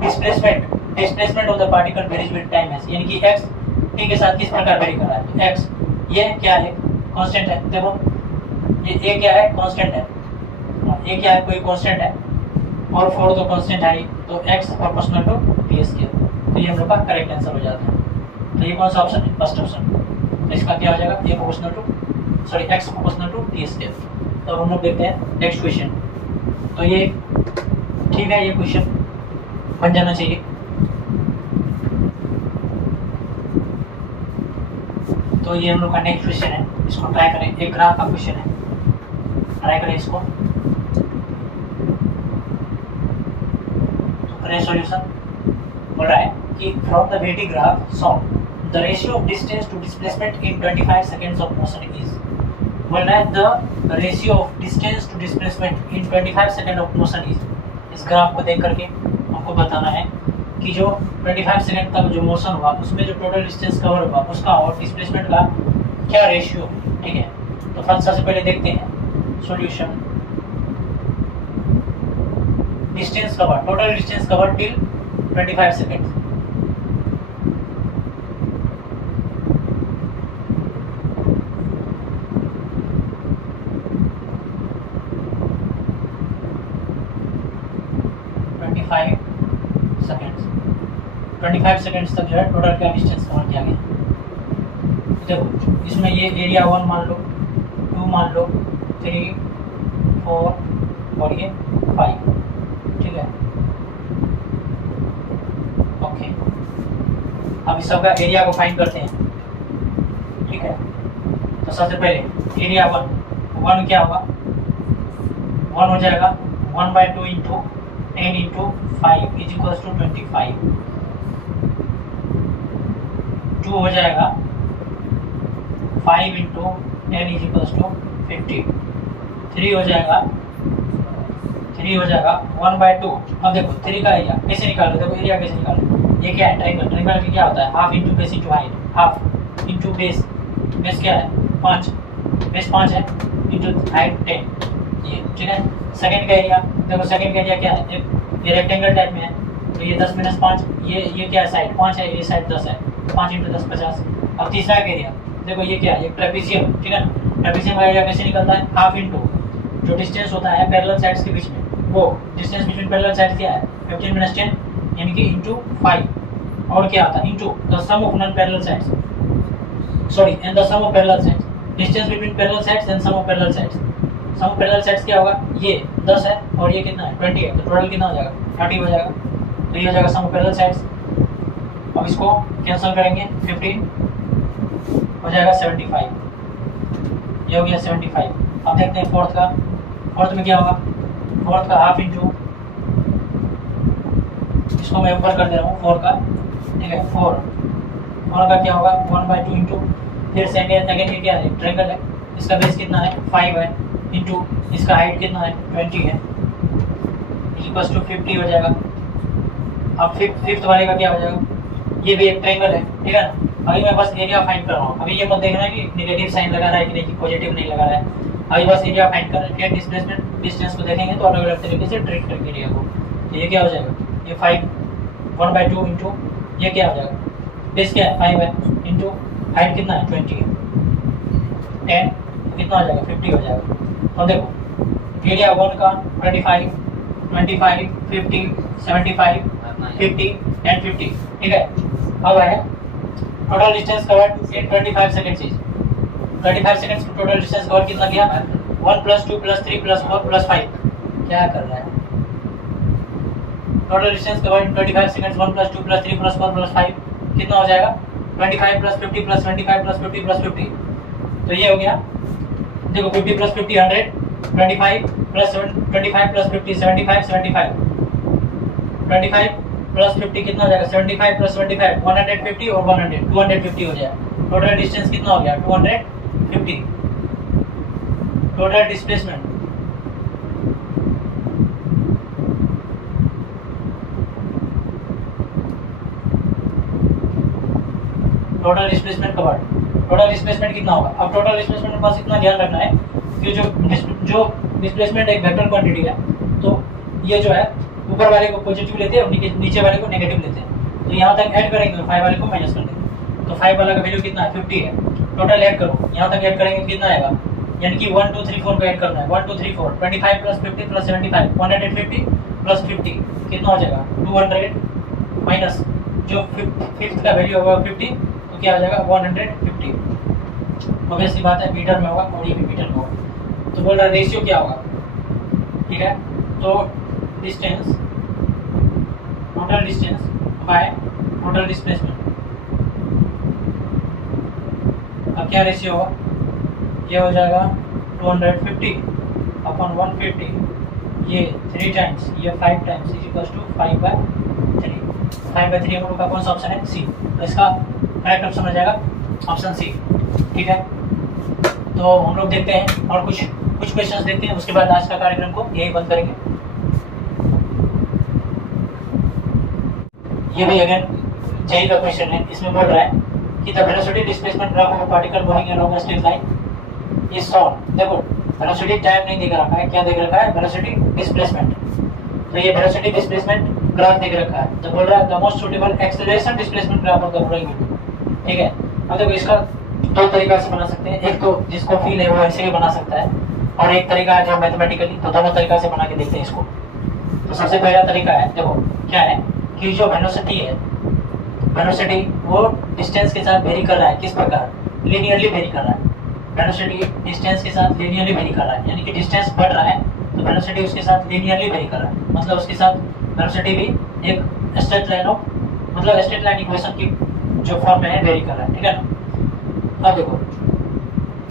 displacement of the particle varies with time as, यानी कि x t के साथ किस प्रकार वेरी कर रहा है। तो x ये क्या है, कांस्टेंट है, देखो ये a क्या है, कांस्टेंट है, a क्या है, कोई कांस्टेंट है, और 4 तो कांस्टेंट है ही, तो x proportional to t square, तो ये हम लोग का करेक्ट आंसर हो जाता है। तो ये कौन सा ऑप्शन है, फर्स्ट ऑप्शन, तो इसका क्या हो जाएगा x proportional to t square. तो हम लोग देखते हैं नेक्स्ट क्वेश्चन। तो ये ठीक है, ये क्वेश्चन बन जाना चाहिए। तो तो ये हम लोग का नेक्स्ट क्वेश्चन है, इसको ट्राई करें। एक ग्राफ का क्वेश्चन है, ट्राई करें इसको, तो करें सॉल्यूशन। बोल रहा है कि from the VT graph solve the ratio of distance to displacement in 25 seconds of motion is. बोल रहा है the ratio of distance to displacement in 25 second of motion is. इस ग्राफ को देख करके हमको बताना है कि जो 25 सेकेंड तक जो मोशन हुआ उसमें जो टोटल डिस्टेंस कवर हुआ उसका और डिस्प्लेसमेंट का क्या रेशियो है, ठीक है। तो फर्स्ट सबसे पहले देखते हैं solution. Distance cover, total distance cover till 25 second. Seconds 25 seconds तक जो है टोटल का डिस्टेंस कवर किया गया। देखो इसमें ये एरिया 1 मान लो, 2 मान लो, 3, 4 और ये 5, ठीक है। ओके, अब इस सब का एरिया को फाइंड करते हैं, ठीक है। तो सबसे पहले एरिया 1 क्या होगा, 1 हो जाएगा 1/2 into 10 into 5 is equals to 25। 2 हो जाएगा 5 इंटू 10 इज इक्वल्स टू 50। 3 हो जाएगा 1/2। अब देखो 3 का एरिया कैसे निकालो, देखो एरिया कैसे निकालो। ये क्या है, ट्रायंगल। ट्रायंगल में क्या होता है, half into base into height, half into base, base क्या है 5, बेस 5 है, इंटू हाइट 10, ये ठीक है। सेकंड का एरिया देखो, सेकंड का एरिया क्या है, ये रेक्टेंगल टाइप में है, तो ये 10 - 5, ये क्या है, साइड 5 है, ये साइड 10 है, 5 इंटू 10 50। अब तीसरा का एरिया देखो, ये क्या है, ये ट्रेपेजियम, ठीक है ना। ट्रेपेजियम का एरिया कैसे निकलता है, हाफ इंटू जो डिस्टेंस होता है पैरेलल साइड्स के बीच में, वो डिस्टेंस बिटवीन पैरेलल साइड्स क्या है 15 - 10 यानी कि इंटू 5। और क्या आता है, into the sum of non parallel sides, sorry and the sum of parallel sides, distance between parallel sides and sum of parallel sides. Sum of parallel sides क्या होगा, ये 10 है और ये कितना है 20 है, तो टोटल कितना हो जाएगा 30 हो जाएगा। तो ये हो जाएगा सम ऑफ पैरेलल साइड्स। अब इसको कैंसिल करेंगे, 15 हो जाएगा 75, ये हो गया 75। अब देखते हैं फोर्थ का, फोर्थ में क्या होगा, फोर्थ का हाफ इंटू, इसको मैं ऊपर कर दे रहा हूँ 4 का, ठीक है। 4 का क्या होगा 1/2 इंटू, फिर सेकेंड अगेन ये क्या है ट्रायंगल है, इसका बेस कितना है 5 है, इंटू इसका हाइट कितना है 20 है, इक्वल्स टू 50 हो जाएगा। अब फिफ्थ वाले का क्या हो जाएगा, ये भी एक ट्रायंगल है, ठीक है ना। अभी मैं बस एरिया फाइंड कर रहा हूँ, अभी ये मत देखना कि नेगेटिव साइन लगा रहा है कि नहीं, पॉजिटिव नहीं लगा रहा है, अभी बस एरिया फाइंड कर रहे हैं। फिर डिस्प्लेसमेंट डिस्टेंस को देखेंगे तो अलग अलग तरीके से ट्रीट करेंगे एरिया को। तो ये क्या हो जाएगा, ये 5 1/2 इंटू ये क्या हो जाएगा, बेस क्या है 5 है, इंटू हाइट कितना है 20 है, 10 कितना हो जाएगा 50 हो जाएगा। तो देखो एरिया 1 का 25 25 50 75 50 एंड 50, ठीक है। अब है total distance covered in 25 seconds is 25 seconds में टोटल डिस्टेंस कवर कितना गया 1 + 2 + 3 + 4 + 5। क्या कर रहा है, total distance covered in 25 seconds 1 + 2 + 3 + 4 + 5 कितना हो जाएगा 25 + 50 + 25 + 50 + 50। तो ये हो गया, देखो 50 + 50 100, 25 + 25 + 50 75 75, 25 + 50 कितना हो जाएगा 75 + 25 150 और 100 250 हो जाएगा। टोटल डिस्टेंस कितना हो गया 250। Total displacement total displacement covered, total displacement कितना होगा। अब टोटल डिस्प्लेसमेंट में बस इतना ध्यान रखना है कि जो डिस्प्लेसमेंट एक वेक्टर क्वांटिटी है, तो ये जो है ऊपर वाले को पॉजिटिव लेते हैं और नीचे वाले को नेगेटिव लेते हैं। तो यहाँ तक ऐड करेंगे तो 5 वाले को माइनस कर देंगे, तो 5 वाला का वैल्यू कितना है 50 है। टोटल ऐड करो, यहाँ तक ऐड करेंगे कितना आएगा, यानी कि 1 2 3 4 को ऐड करना है, 1 2 3 4 25 + 50 + 75 150 + 50 कितना हो जाएगा 200 माइनस जो फिफ्थ का वैल्यू होगा 50, तो क्या हो जाएगा 150। ऑब्वियसली बात है मीटर में होगा और ये भी मीटर में होगा। तो बोल रहा है रेशियो क्या होगा, ठीक है। तो distance, total distance by total displacement, अब क्या रेशियो होगा, ये हो जाएगा 250 अपॉन 150, ये 3 टाइम्स, ये 5 टाइम्स इज इक्वल टू 5/3। 5/3 हम लोग का कौन सा ऑप्शन है, सी। तो इसका करेक्ट ऑप्शन हो जाएगा ऑप्शन सी। ठीक है, तो हम लोग देखते हैं और कुछ क्वेश्चंस देखते हैं, उसके बाद आज का कार्यक्रम को यही बंद करेंगे। ये भी अगेन जेई का क्वेश्चन है। इसमें बोल रहा है कि the velocity displacement graph of particle moving along a straight line is shown. देखो वेलोसिटी टाइम नहीं दिख रखा है, क्या दिख रखा है, वेलोसिटी डिस्प्लेसमेंट। तो ये वेलोसिटी डिस्प्लेसमेंट ग्राफ दिख रखा है, तो बोल रहा है the most suitable acceleration displacement graph of the following. ठीक है, अब देखो इसका दो तरीका से बना सकते हैं, एक तो जिसको फील है वो ऐसे भी बना सकता है, और एक तरीका है जो मैथमेटिकली, तो दोनों तरीका से बना के देखते हैं इसको। तो सबसे पहला तरीका है, देखो क्या है कि जो वेलोसिटी है, वेलोसिटी वो डिस्टेंस के साथ वेरी कर रहा है, किस प्रकार, लीनियरली वेरी कर रहा है। वेलोसिटी डिस्टेंस के साथ लीनियरली वेरी कर रहा है, यानी कि डिस्टेंस बढ़ रहा है तो वेलोसिटी उसके साथ लीनियरली वेरी कर रहा है, मतलब उसके साथ वेलोसिटी भी एक स्ट्रेट लाइन ऑफ, मतलब स्ट्रेट लाइन इक्वेशन की जो फॉर्म में है वेरी कर रहा है। ठीक है ना। अब देखो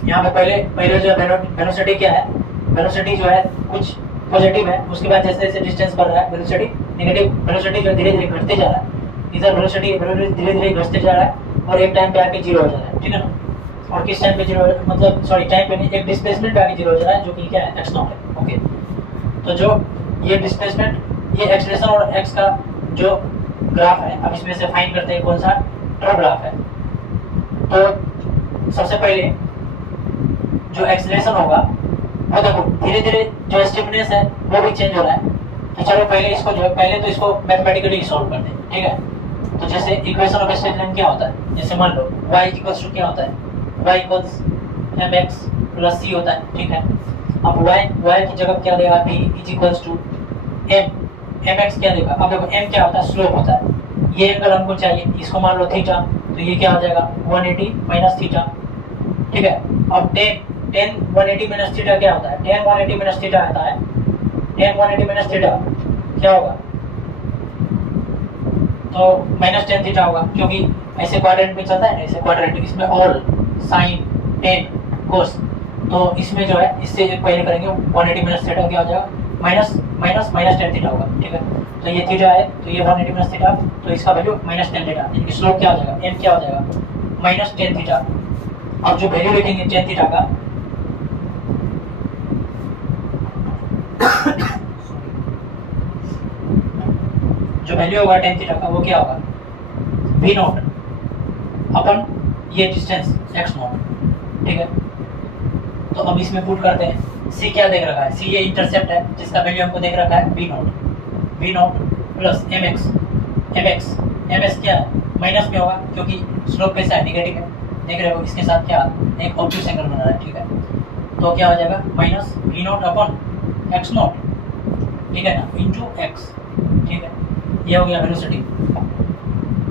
यहाँ पे पहले जो वेलोसिटी क्या है, वेलोसिटी जो है कुछ पॉजिटिव है, उसके बाद जैसे जैसे डिस्टेंस बढ़ रहा है वेलोसिटी नेगेटिव, वेलोसिटी जो धीरे धीरे घटते जा रहा है, इधर वेलोसिटी धीरे धीरे घटते जा रहा है और एक टाइम पे आके जीरो हो जा रहा है। ठीक है ना। और किस टाइम पे जीरो, मतलब सॉरी टाइम पे नहीं, एक डिस्प्लेसमेंट पे आके जीरो हो जा रहा है, जो कि क्या है, एक्स नॉट है। ओके, तो जो ये डिस्प्लेसमेंट, ये एक्सेलरेशन और एक्स का जो ग्राफ है, अब इसमें से फाइंड करते हैं कौन सा ट्रू ग्राफ है। तो सबसे पहले जो एक्सेलरेशन होगा वो देखो धीरे धीरे जो स्टिफनेस है वो भी चेंज हो रहा है। तो चलो पहले इसको जो है, पहले तो इसको मैथमेटिकली सॉल्व करते हैं। ठीक है, तो जैसे इक्वेशन ऑफ स्ट्रेट लाइन क्या होता है, जैसे मान लो y इक्वल्स टू क्या होता है, y equals mx plus c होता है। ठीक है, अब y की जगह क्या देगा, b is equals to mx क्या देगा। अब देखो m क्या होता है, स्लोप होता है। ये एंगल हमको चाहिए, इसको मान लो थीटा, तो ये क्या हो जाएगा 180 माइनस थीटा। ठीक है, अब tan 180 माइनस थीटा क्या होता है, tan 180 माइनस थीटा आता है, tan 180 माइनस थीटा क्या होगा, तो माइनस tan थीटा होगा, क्योंकि ऐसे क्वाड्रेंट में चलता है ना, ऐसे क्वाड्रेंट, इसमें ऑल साइन tan cos, तो इसमें जो है इससे एक पहले करेंगे 180 माइनस थीटा क्या हो जाएगा, माइनस tan थीटा होगा। ठीक है, तो ये थीटा है, तो ये 180 माइनस थीटा, तो इसका वैल्यू माइनस tan थीटा, यानी कि स्लोप क्या हो जाएगा, m क्या हो जाएगा माइनस tan थीटा। अब जो वैल्यू लिखेंगे tan थीटा का, जो वैल्यू होगा tan थीटा का वो क्या होगा, v नॉट अपन ये डिस्टेंस x नॉट। ठीक है, तो अब इसमें पुट करते हैं, c क्या देख रखा है, c ये इंटरसेप्ट है जिसका वैल्यू हमको देख रखा है v नॉट प्लस mx क्या है, माइनस में होगा क्योंकि स्लोप कैसा है, नेगेटिव है, देख रहे हो, इसके साथ क्या एक ऑब्ट्यूज एंगल बना रहा है। ठीक है, तो क्या हो जाएगा minus v not upon x not, ठीक है ना, इंटू x। ठीक है, ये हो गया वेलोसिटी।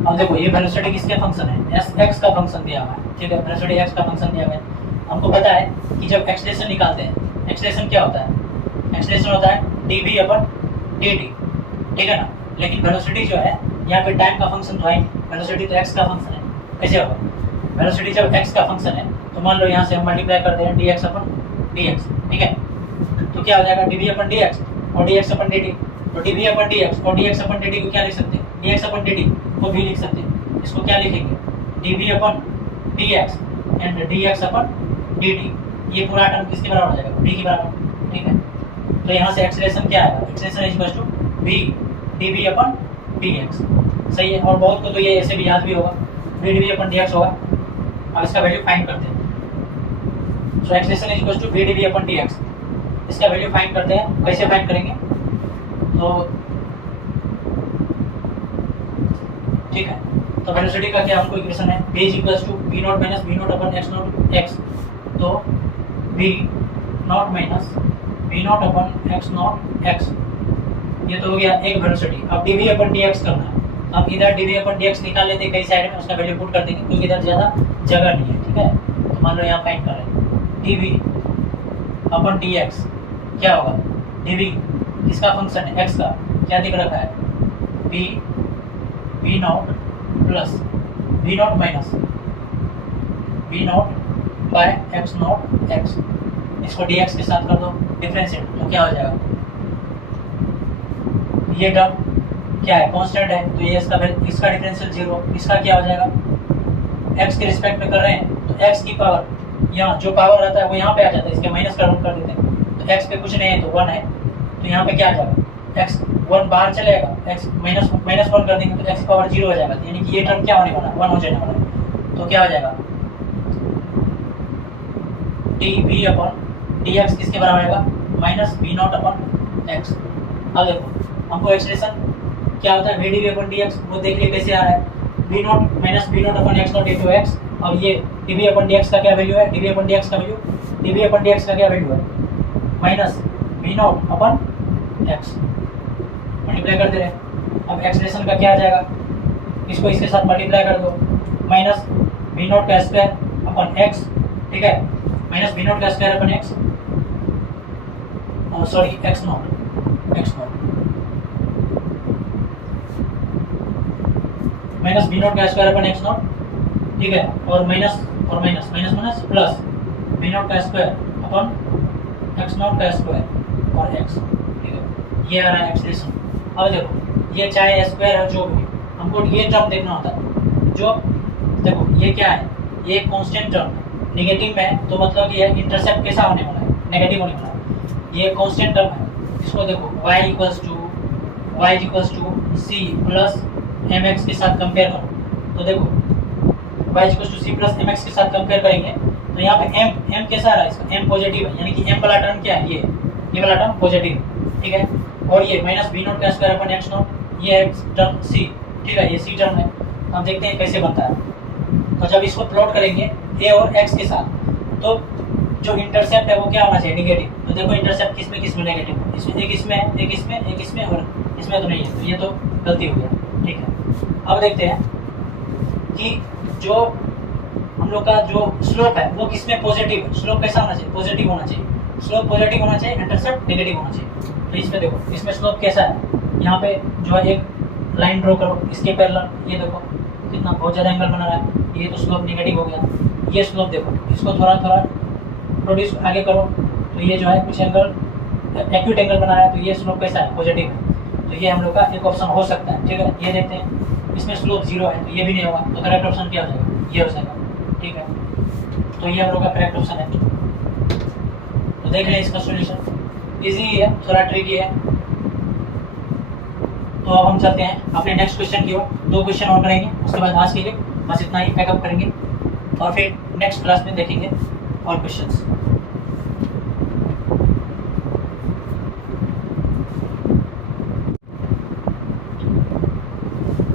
अब देखो ये वेलोसिटी किसके फंक्शन है, x का फंक्शन दिया हुआ है। ठीक है, वेलोसिटी x का फंक्शन दिया हुआ है। हमको पता है कि जब एक्सेलरेशन निकालते हैं, एक्सेलरेशन क्या होता है, एक्सेलरेशन होता है dv अपन dt। ठीक है ना, लेकिन वेलोसिटी जो है यहाँ पे टाइम का फंक्शन तो है, वेलोसिटी तो x का फंक्शन है। कैसे होगा, वेलोसिटी जब x का फंक्शन है तो मान लो यहाँ से हम मल्टीप्लाई करते हैं dx अपन dx। ठीक है, तो क्या हो जाएगा dv अपन dx और dx अपन dt, तो dv अपन dx और dx अपन dt को क्या लिख सकते हैं, dx अपन dt को भी लिख सकते हैं। इसको क्या लिखेंगे, dv upon dx and dx upon dt, ये पूरा टर्म किसके बराबर हो जाएगा, v के बराबर। ठीक है, तो यहाँ से एक्सेलरेशन क्या आएगा, acceleration is equal to v dv upon dx। सही है, और बहुत को तो ये ऐसे भी याद भी होगा, v dv अपन dx होगा। अब इसका वैल्यू फाइंड करते हैं, so acceleration is equal to v dv upon dx। इसका वैल्यू फाइंड करते हैं, कैसे फाइंड करेंगे, तो ठीक है, तो वेलोसिटी का क्या हमको इक्वेशन है, v is equals to v naught minus v naught upon x naught x, तो v naught minus v naught upon x naught x, ये तो हो गया एक वेलोसिटी। अब dv अपन dx करना है, हम इधर dv अपन dx निकाल लेते हैं कई साइड में, उसका वैल्यू पुट कर देंगे क्योंकि इधर ज़्यादा जगह नहीं है। ठीक है, तो मान लो यहाँ फाइंड कर रहे हैं dv अपन dx क्या होगा, dv किसका फंक्शन है, x का, क्या दिख रखा है, v naught plus v naught minus v naught by x naught x, इसको डी एक्स के साथ कर दो डिफरेंशिएट, तो क्या हो जाएगा, ये टर्म क्या है, कांस्टेंट है, तो ये इसका डिफरेंशियल 0, इसका क्या हो जाएगा, x के रिस्पेक्ट में कर रहे हैं तो x की पावर, यहाँ जो पावर रहता है वो यहाँ पे आ जाता है, इसके माइनस कर देते हैं, तो x पे कुछ नहीं है तो 1 है, तो यहाँ पे क्या आ जाएगा, x 1 बाहर चलेगा, x माइनस 1 कर देंगे तो x की पावर 0 हो जाएगा, यानी कि ये टर्म क्या होने वाला, 1 हो जाने वाला, तो क्या हो जाएगा, dv अपॉन dx किसके बराबर आएगा, minus v not upon x। अब देखो हमको एक्सप्रेशन क्या होता है, vdv अपॉन dx, वो देख लिए कैसे आ रहा है, v naught minus v not upon x not into x, अब ये dv अपॉन dx का क्या वैल्यू है, dv अपॉन dx का वैल्यू, dv अपॉन dx का क्या वैल्यू है, minus v not upon x, multiply करते रहे, अब एक्सप्रेशन का क्या आ जाएगा, इसको इसके साथ मल्टीप्लाई कर दो, माइनस v नॉट का स्क्वायर अपॉन x, ठीक है, माइनस v नॉट का स्क्वायर अपॉन x, और sorry x not minus v not का स्क्वायर अपॉन x नॉट, ठीक है, और minus minus plus v not का स्क्वायर अपॉन x नॉट का स्क्वायर और x, ठीक है, ये आ रहा है एक्सप्रेशन। अब देखो ये चाहे स्क्वायर है जो भी, हमको ये टर्म देखना होता है, जो देखो ये क्या है, ये कांस्टेंट टर्म नेगेटिव में है, तो मतलब ये इंटरसेप्ट कैसा होने वाला है, नेगेटिव होने वाला है, ये कांस्टेंट टर्म है, इसको देखो y equals to c plus mx के साथ कंपेयर करो, तो देखो y equals to c plus mx के साथ कंपेयर करेंगे तो यहाँ पे m कैसा आ रहा है, इसका m पॉजिटिव है, यानी कि m वाला टर्म क्या है, ये वाला टर्म पॉजिटिव, ठीक है, और ये माइनस v नॉट का स्क्वायर अपॉन x नॉट, ये है टर्म c, ठीक है, ये c टर्म है, हम देखते हैं कैसे बनता है। तो जब इसको प्लॉट करेंगे a और x के साथ, तो जो इंटरसेप्ट है वो क्या होना चाहिए, नेगेटिव, तो देखो इंटरसेप्ट किसमें नेगेटिव, इसमें एक इसमें और इसमें तो नहीं है, तो ये तो गलती हो गया, ठीक है। अब देखते हैं कि जो हम लोग का जो स्लोप है वो किसमें पॉजिटिव है, स्लोप कैसा होना चाहिए, पॉजिटिव होना चाहिए, स्लोप पॉजिटिव होना चाहिए, इंटरसेप्ट नेगेटिव होना चाहिए। तो इसमें देखो इसमें स्लोप कैसा है, यहाँ पे जो है एक लाइन ड्रॉ करो इसके पैरेलल, ये देखो कितना बहुत ज़्यादा एंगल बना रहा है, ये तो स्लोप नेगेटिव हो गया। ये स्लोप देखो, इसको थोड़ा प्रोड्यूस आगे करो, तो ये जो है कुछ एंगल एक्यूट एंगल बना रहा है, तो ये स्लोप कैसा है, पॉजिटिव है, तो ये हम लोग का एक ऑप्शन हो सकता है, ठीक है। ये देखते हैं इसमें स्लोप 0 है, तो ये भी नहीं होगा, तो करेक्ट ऑप्शन क्या हो जाएगा, ये हो जाएगा, ठीक है। तो ये हम लोग का करेक्ट ऑप्शन है। तो देख लें इसका सॉल्यूशन, इजी है, थोड़ा ट्रिकी है। तो अब हम चलते हैं अपने नेक्स्ट क्वेश्चन की ओर, 2 क्वेश्चन और करेंगे, उसके बाद आज के लिए बस इतना ही पैकअप करेंगे और फिर नेक्स्ट क्लास में देखेंगे और क्वेश्चंस।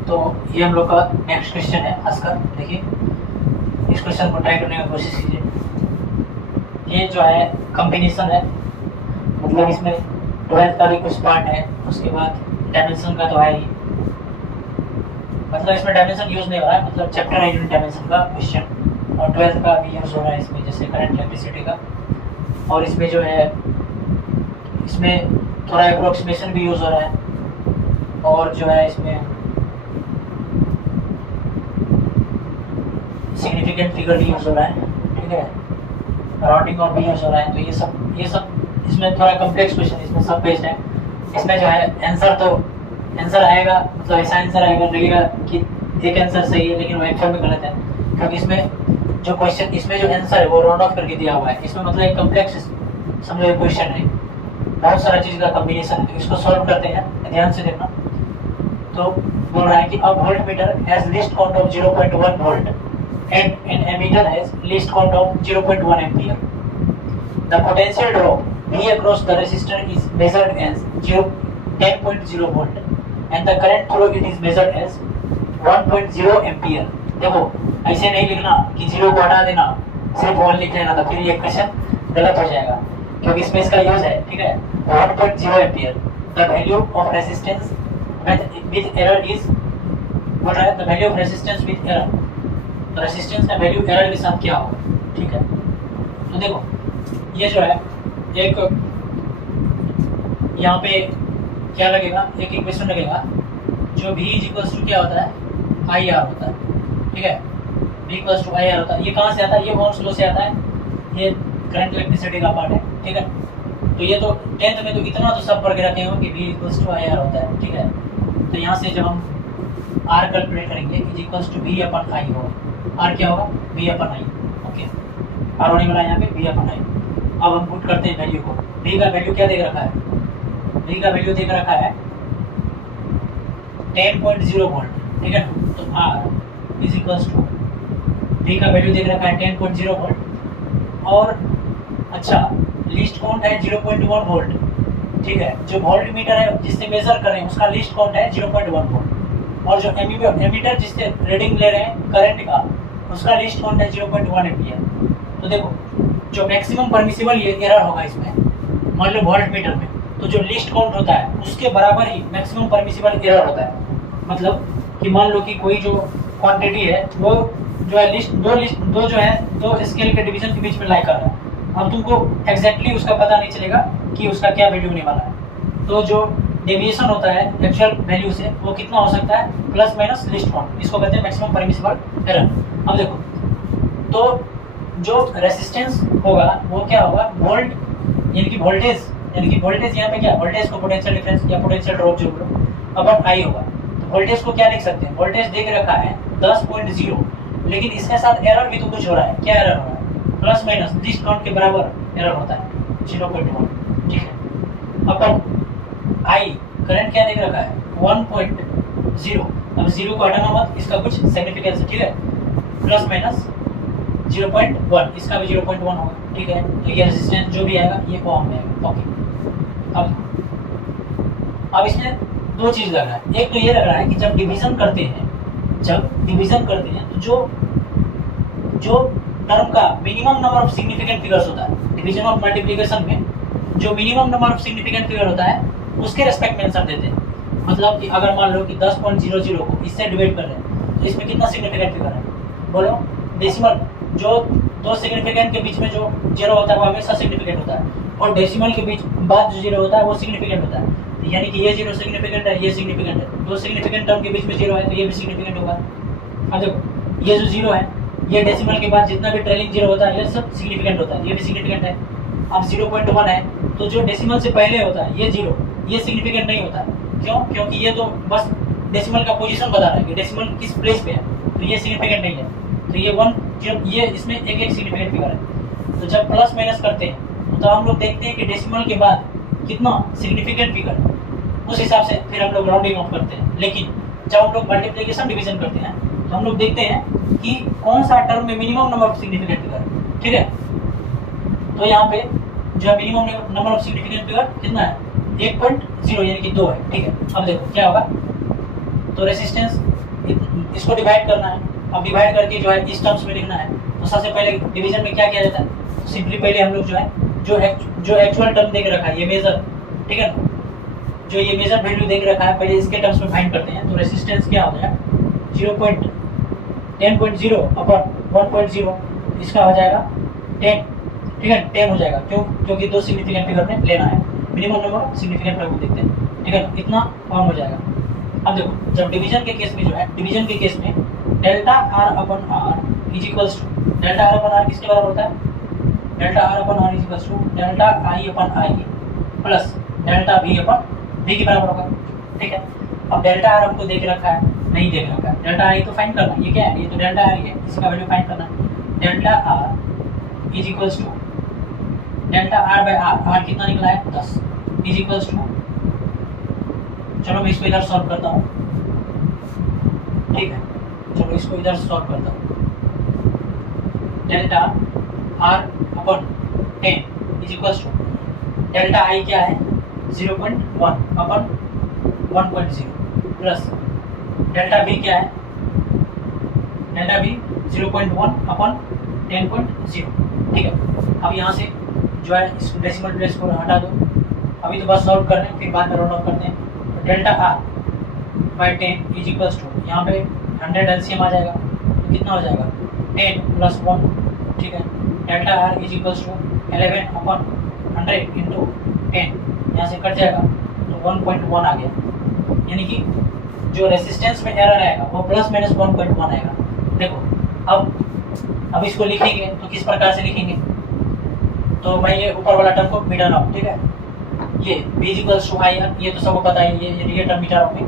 तो ये हम लोग का नेक्स्ट क्वेश्चन है आज का, देखिए इस क्वेश्चन को ट्राई करने की कोशिश कीजिए। ये जो है कॉम्बिनेशन है, मतलब इसमें 12th का भी कुछ पार्ट है, उसके बाद डायमेंशन का तो है ही, मतलब इसमें डायमेंशन यूज नहीं हो रहा है, मतलब चैप्टर है डायमेंशन का क्वेश्चन, और 12th का भी यूज हो रहा है इसमें, जैसे करंट इलेक्ट्रिसिटी का, और इसमें जो है इसमें थोड़ा अप्रोक्सीमेशन भी यूज हो रहा है, और जो है इसमें सिग्निफिकेंट फिगर भी यूज हो रहा है, ठीक है, राउंडिंग ऑफ भी यूज हो रहा है। तो ये सब इसमें थोड़ा कॉम्प्लेक्स क्वेश्चन, इसमें सब बेस्ड है। इसमें जो है आंसर आएगा, मतलब ऐसा आंसर आएगा लगेगा कि एक आंसर सही है, लेकिन वो एक्चुअल में गलत है, क्योंकि इसमें जो क्वेश्चन, इसमें जो आंसर है वो राउंड ऑफ करके दिया हुआ है। इसमें मतलब एक कॉम्प्लेक्स समझो क्वेश्चन है, बहुत सारा चीज़ का कॉम्बिनेशन है, तो इसको सॉल्व करते हैं, ध्यान से देखना। तो बोल रहा है कि a volt meter has least count of 0.1 volt and an ammeter has least count of 0.1 ampere. The potential drop V across the resistor is measured as 10.0 volt and the current through it is measured as 1.0 ampere. देखो ऐसे नहीं लिखना कि 0 को हटा देना, सिर्फ 1 लिख लेना, तो फिर ये क्वेश्चन गलत हो जाएगा, क्योंकि इसमें इसका यूज है, ठीक है। 1.0 ampere, the value of resistance with error is, बोल रहा है the value of resistance with error, तो रेजिस्टेंस का वैल्यू एरर के साथ क्या होगा, ठीक है। तो देखो ये जो है एक यहाँ पे क्या लगेगा, एक इक्वेशन लगेगा जो V इक्वल्स टू क्या होता है, IR होता है, ठीक है। V equals to I R होता है। ये कहाँ से आता है? ये ओम्स लॉ से आता है, ये करंट इलेक्ट्रिसिटी का पार्ट है, ठीक है। तो ये तो 10th में तो इतना तो सब पढ़ के रखे हो कि V equals to I R होता है, ठीक है। तो यहाँ से जब हम R कैलकुलेट करेंगे इज इक्वल्स टू V अपन आई होगा। R क्या होगा? V अपन आई, ओके। R होने वाला है यहाँ पे V अपन आई। अब हम पुट करते हैं वैल्यू को। V का वैल्यू क्या देख रखा है? V का वैल्यू देख रखा है 10.0 वोल्ट, ठीक है ना। तो R is equals to V का वैल्यू देख रखा है 10.0 वोल्ट और अच्छा लीस्ट काउंट है 0.1 वोल्ट, ठीक है। जो वोल्ट मीटर है जिससे मेजर कर रहे हैं उसका लीस्ट काउंट है 0.1 वोल्ट और जो एमीटर जिससे रीडिंग ले रहे हैं करंट का उसका लीस्ट काउंट है 0.1 एम्पियर। तो देखो जो मैक्सिमम परमिसिबल ये एरर होगा इसमें, मान लो वोल्ट मीटर में, तो जो लीस्ट काउंट होता है उसके बराबर ही मैक्सिमम परमिसिबल एरर होता है। मतलब कि मान लो कि कोई जो क्वांटिटी है वो जो है दो स्केल के डिवीजन के बीच में लाई कर रहा है। अब तुमको एग्जैक्टली उसका पता नहीं चलेगा कि उसका क्या वैल्यू होने वाला है। तो जो डेविएशन होता है एक्चुअल वैल्यू से वो कितना हो सकता है? प्लस माइनस लीस्ट काउंट, इसको कहते हैं मैक्सिमम परमिसिबल एरर। अब देखो तो जो रेसिस्टेंस होगा वो क्या होगा? वोल्ट यानी कि वोल्टेज यहाँ पे क्या? वोल्टेज को पोटेंशियल डिफरेंस या पोटेंशियल ड्रॉप जो बोलो अपन आई होगा। तो वोल्टेज को क्या लिख सकते हैं? वोल्टेज देख रखा है 10.0, लेकिन इसके साथ एरर भी तो कुछ हो रहा है। क्या एरर हो रहा है? प्लस माइनस लीस्ट काउंट के बराबर एरर होता है 0.1, ठीक है। अपन आई करंट क्या देख रखा है? 1.0। अब 0 को हटाना मत, इसका कुछ सिग्निफिकेंस है, ठीक है। प्लस माइनस 0.1, इसका भी 0.1 होगा, ठीक है। तो ये रेजिस्टेंस जो भी आएगा ये ओम में आएगा, ओके। अब इसमें दो चीज लग रहा है। एक तो ये लग रहा है कि जब डिवीजन करते हैं तो जो टर्म का minimum number of significant figures होता है डिवीजन ऑफ मल्टीप्लिकेशन में, जो minimum number of significant figure होता है उसके रेस्पेक्ट में आंसर देते हैं। मतलब कि अगर मान लो कि 10.00 को इससे डिवाइड कर रहे हैं तो इसमें कितना सिग्निफिकेंट फिगर है? बोलो। डेसिमल जो दो सिग्निफिकेंट के बीच में जो जीरो होता है वो हमेशा सिग्निफिकेंट होता है और डेसिमल के बीच बाद जो जीरो होता है वो सिग्निफिकेंट होता है। यानी कि ये जीरो सिग्निफिकेंट है, ये सिग्निफिकेंट है। दो सिग्निफिकेंट टर्म के बीच में जीरो है तो ये भी सिग्निफिकेंट होगा। अब देखो ये जो जीरो है ये डेसिमल के बाद जितना भी ट्रेलिंग जीरो होता है ये सब सिग्निफिकेंट होता है, ये भी सिग्निफिकेंट है। अब 0.1 है तो जो डेसिमल से पहले होता है ये जीरो, ये सिग्निफिकेंट नहीं होता है। क्यों? क्योंकि ये तो बस डेसिमल का पोजीशन बता रहा है कि डेसिमल किस प्लेस पे है, तो ये सिग्निफिकेंट नहीं है। तो ये 1 0 ये इसमें एक सिग्निफिकेंट फिगर है। तो जब प्लस माइनस करते हैं तो हम लोग देखते हैं कि डेसिमल के बाद कितना सिग्निफिकेंट फिगर, उस हिसाब से फिर हम लोग राउंडिंग ऑफ करते हैं। लेकिन जब हम लोग मल्टीप्लिकेशन डिवीजन करते हैं तो हम लोग देखते हैं कि कौन सा टर्म में minimum number of significant figure, ठीक है। तो यहाँ पे जो है minimum number of significant figure कितना है? 1.0 यानी कि 2 है, ठीक है। अब देखो क्या होगा, तो रेसिस्टेंस इसको डिवाइड करना है। अब डिवाइड करके जो है इस टर्म्स में लिखना है। तो सबसे पहले डिवीजन में क्या किया जाता है? सिंपली पहले हम लोग जो है जो एक्चुअल टर्म देख रखा है ये मेजर, ठीक है ना, जो ये मेजर वैल्यू देख रखा है पहले इसके टर्म्स में फाइंड करते हैं। तो रेसिस्टेंस क्या हो जाएगा? 10.0 अपन 1.0, इसका हो जाएगा 10, ठीक है, 10 हो जाएगा। क्यों? क्योंकि दो सिग्निफिकेंट फिगर में लेना है, मिनिमम नंबर सिग्निफिकेंट फिगर देखते हैं, ठीक है ना, इतना फॉर्म हो जाएगा। अब देखो जब डिवीजन के केस में जो है, डिवीजन के केस में delta R upon R is equals to delta R upon R किसके बराबर होता है? Delta R upon R is equals to delta I upon I plus delta V upon V के बराबर होगा, ठीक है। अब डेल्टा आर हमको देख रखा है, नहीं देख रखा है, डेल्टा आई तो फाइंड करना है। ये क्या है? ये तो डेल्टा आर ही है, इसका वैल्यू फाइंड करना है। Delta R is equals to delta R by R, R कितना निकला है? 10 इज इक्वल्स टू, चलो मैं इसको इधर सॉल्व करता हूँ, ठीक है। चलो इसको इधर सॉल्व करता हूँ। Delta R upon 10 is equals to delta I क्या है? 0.1 अपन 1.0 प्लस डेल्टा बी क्या है? डेल्टा बी 0.1 अपन 10.0, ठीक है। अब यहाँ से जो है इस डेसिमल प्लेस को हटा दो। अभी तो बस सॉल्व कर रहे हैं, फिर बाद में राउंड ऑफ करते हैं। तो delta R by 10 is equals to, यहाँ पे 100 एलसीएम आ जाएगा तो कितना हो जाएगा? 10 प्लस 1, ठीक है। Delta R is equals to 11 upon 100 into 10, यहाँ से कट जाएगा तो 1.1 आ गया। यानी कि जो रेसिस्टेंस में एरर आएगा वो प्लस माइनस 1.1 आएगा। देखो अब इसको लिखेंगे तो किस प्रकार से लिखेंगे, तो मैं ये ऊपर वाला टर्म को मिटा रहा हूँ, ठीक है। ये b equals to I R, ये तो सबको पता है, ये टर्म मिटा रहा हूँ मैं।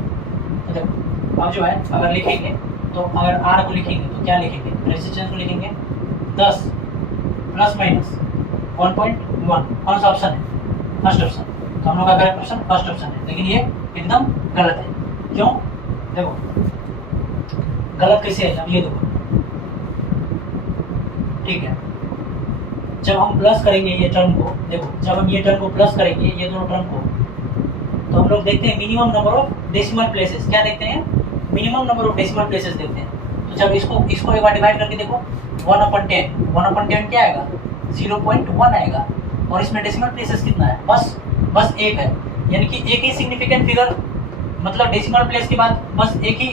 तो देखो अब जो है अगर लिखेंगे तो अगर r को लिखेंगे तो क्या लिखेंगे, रेजिस्टेंस को लिखेंगे 10 प्लस माइनस 1.1। कौन सा ऑप्शन है, फर्स्ट ऑप्शन। तो हम लोग का करेक्ट ऑप्शन फर्स्ट ऑप्शन है, लेकिन ये एकदम गलत है। क्यों, देखो गलत कैसे है, अब ये देखो, ठीक है। जब हम प्लस करेंगे ये टर्म को, देखो जब हम ये टर्म को प्लस करेंगे ये दोनों टर्म को, तो हम लोग देखते हैं minimum number of decimal places. क्या देखते हैं, minimum number of decimal places देखते हैं। तो जब इसको एक बार डिवाइड करके देखो 1/10, 1/10 क्या आएगा, 0.1 आएगा। और इसमें डेसिमल प्लेसेस कितना है, बस एक है, यानी कि एक ही सिग्निफिकेंट फिगर, मतलब डेसिमल प्लेस के बाद बस एक ही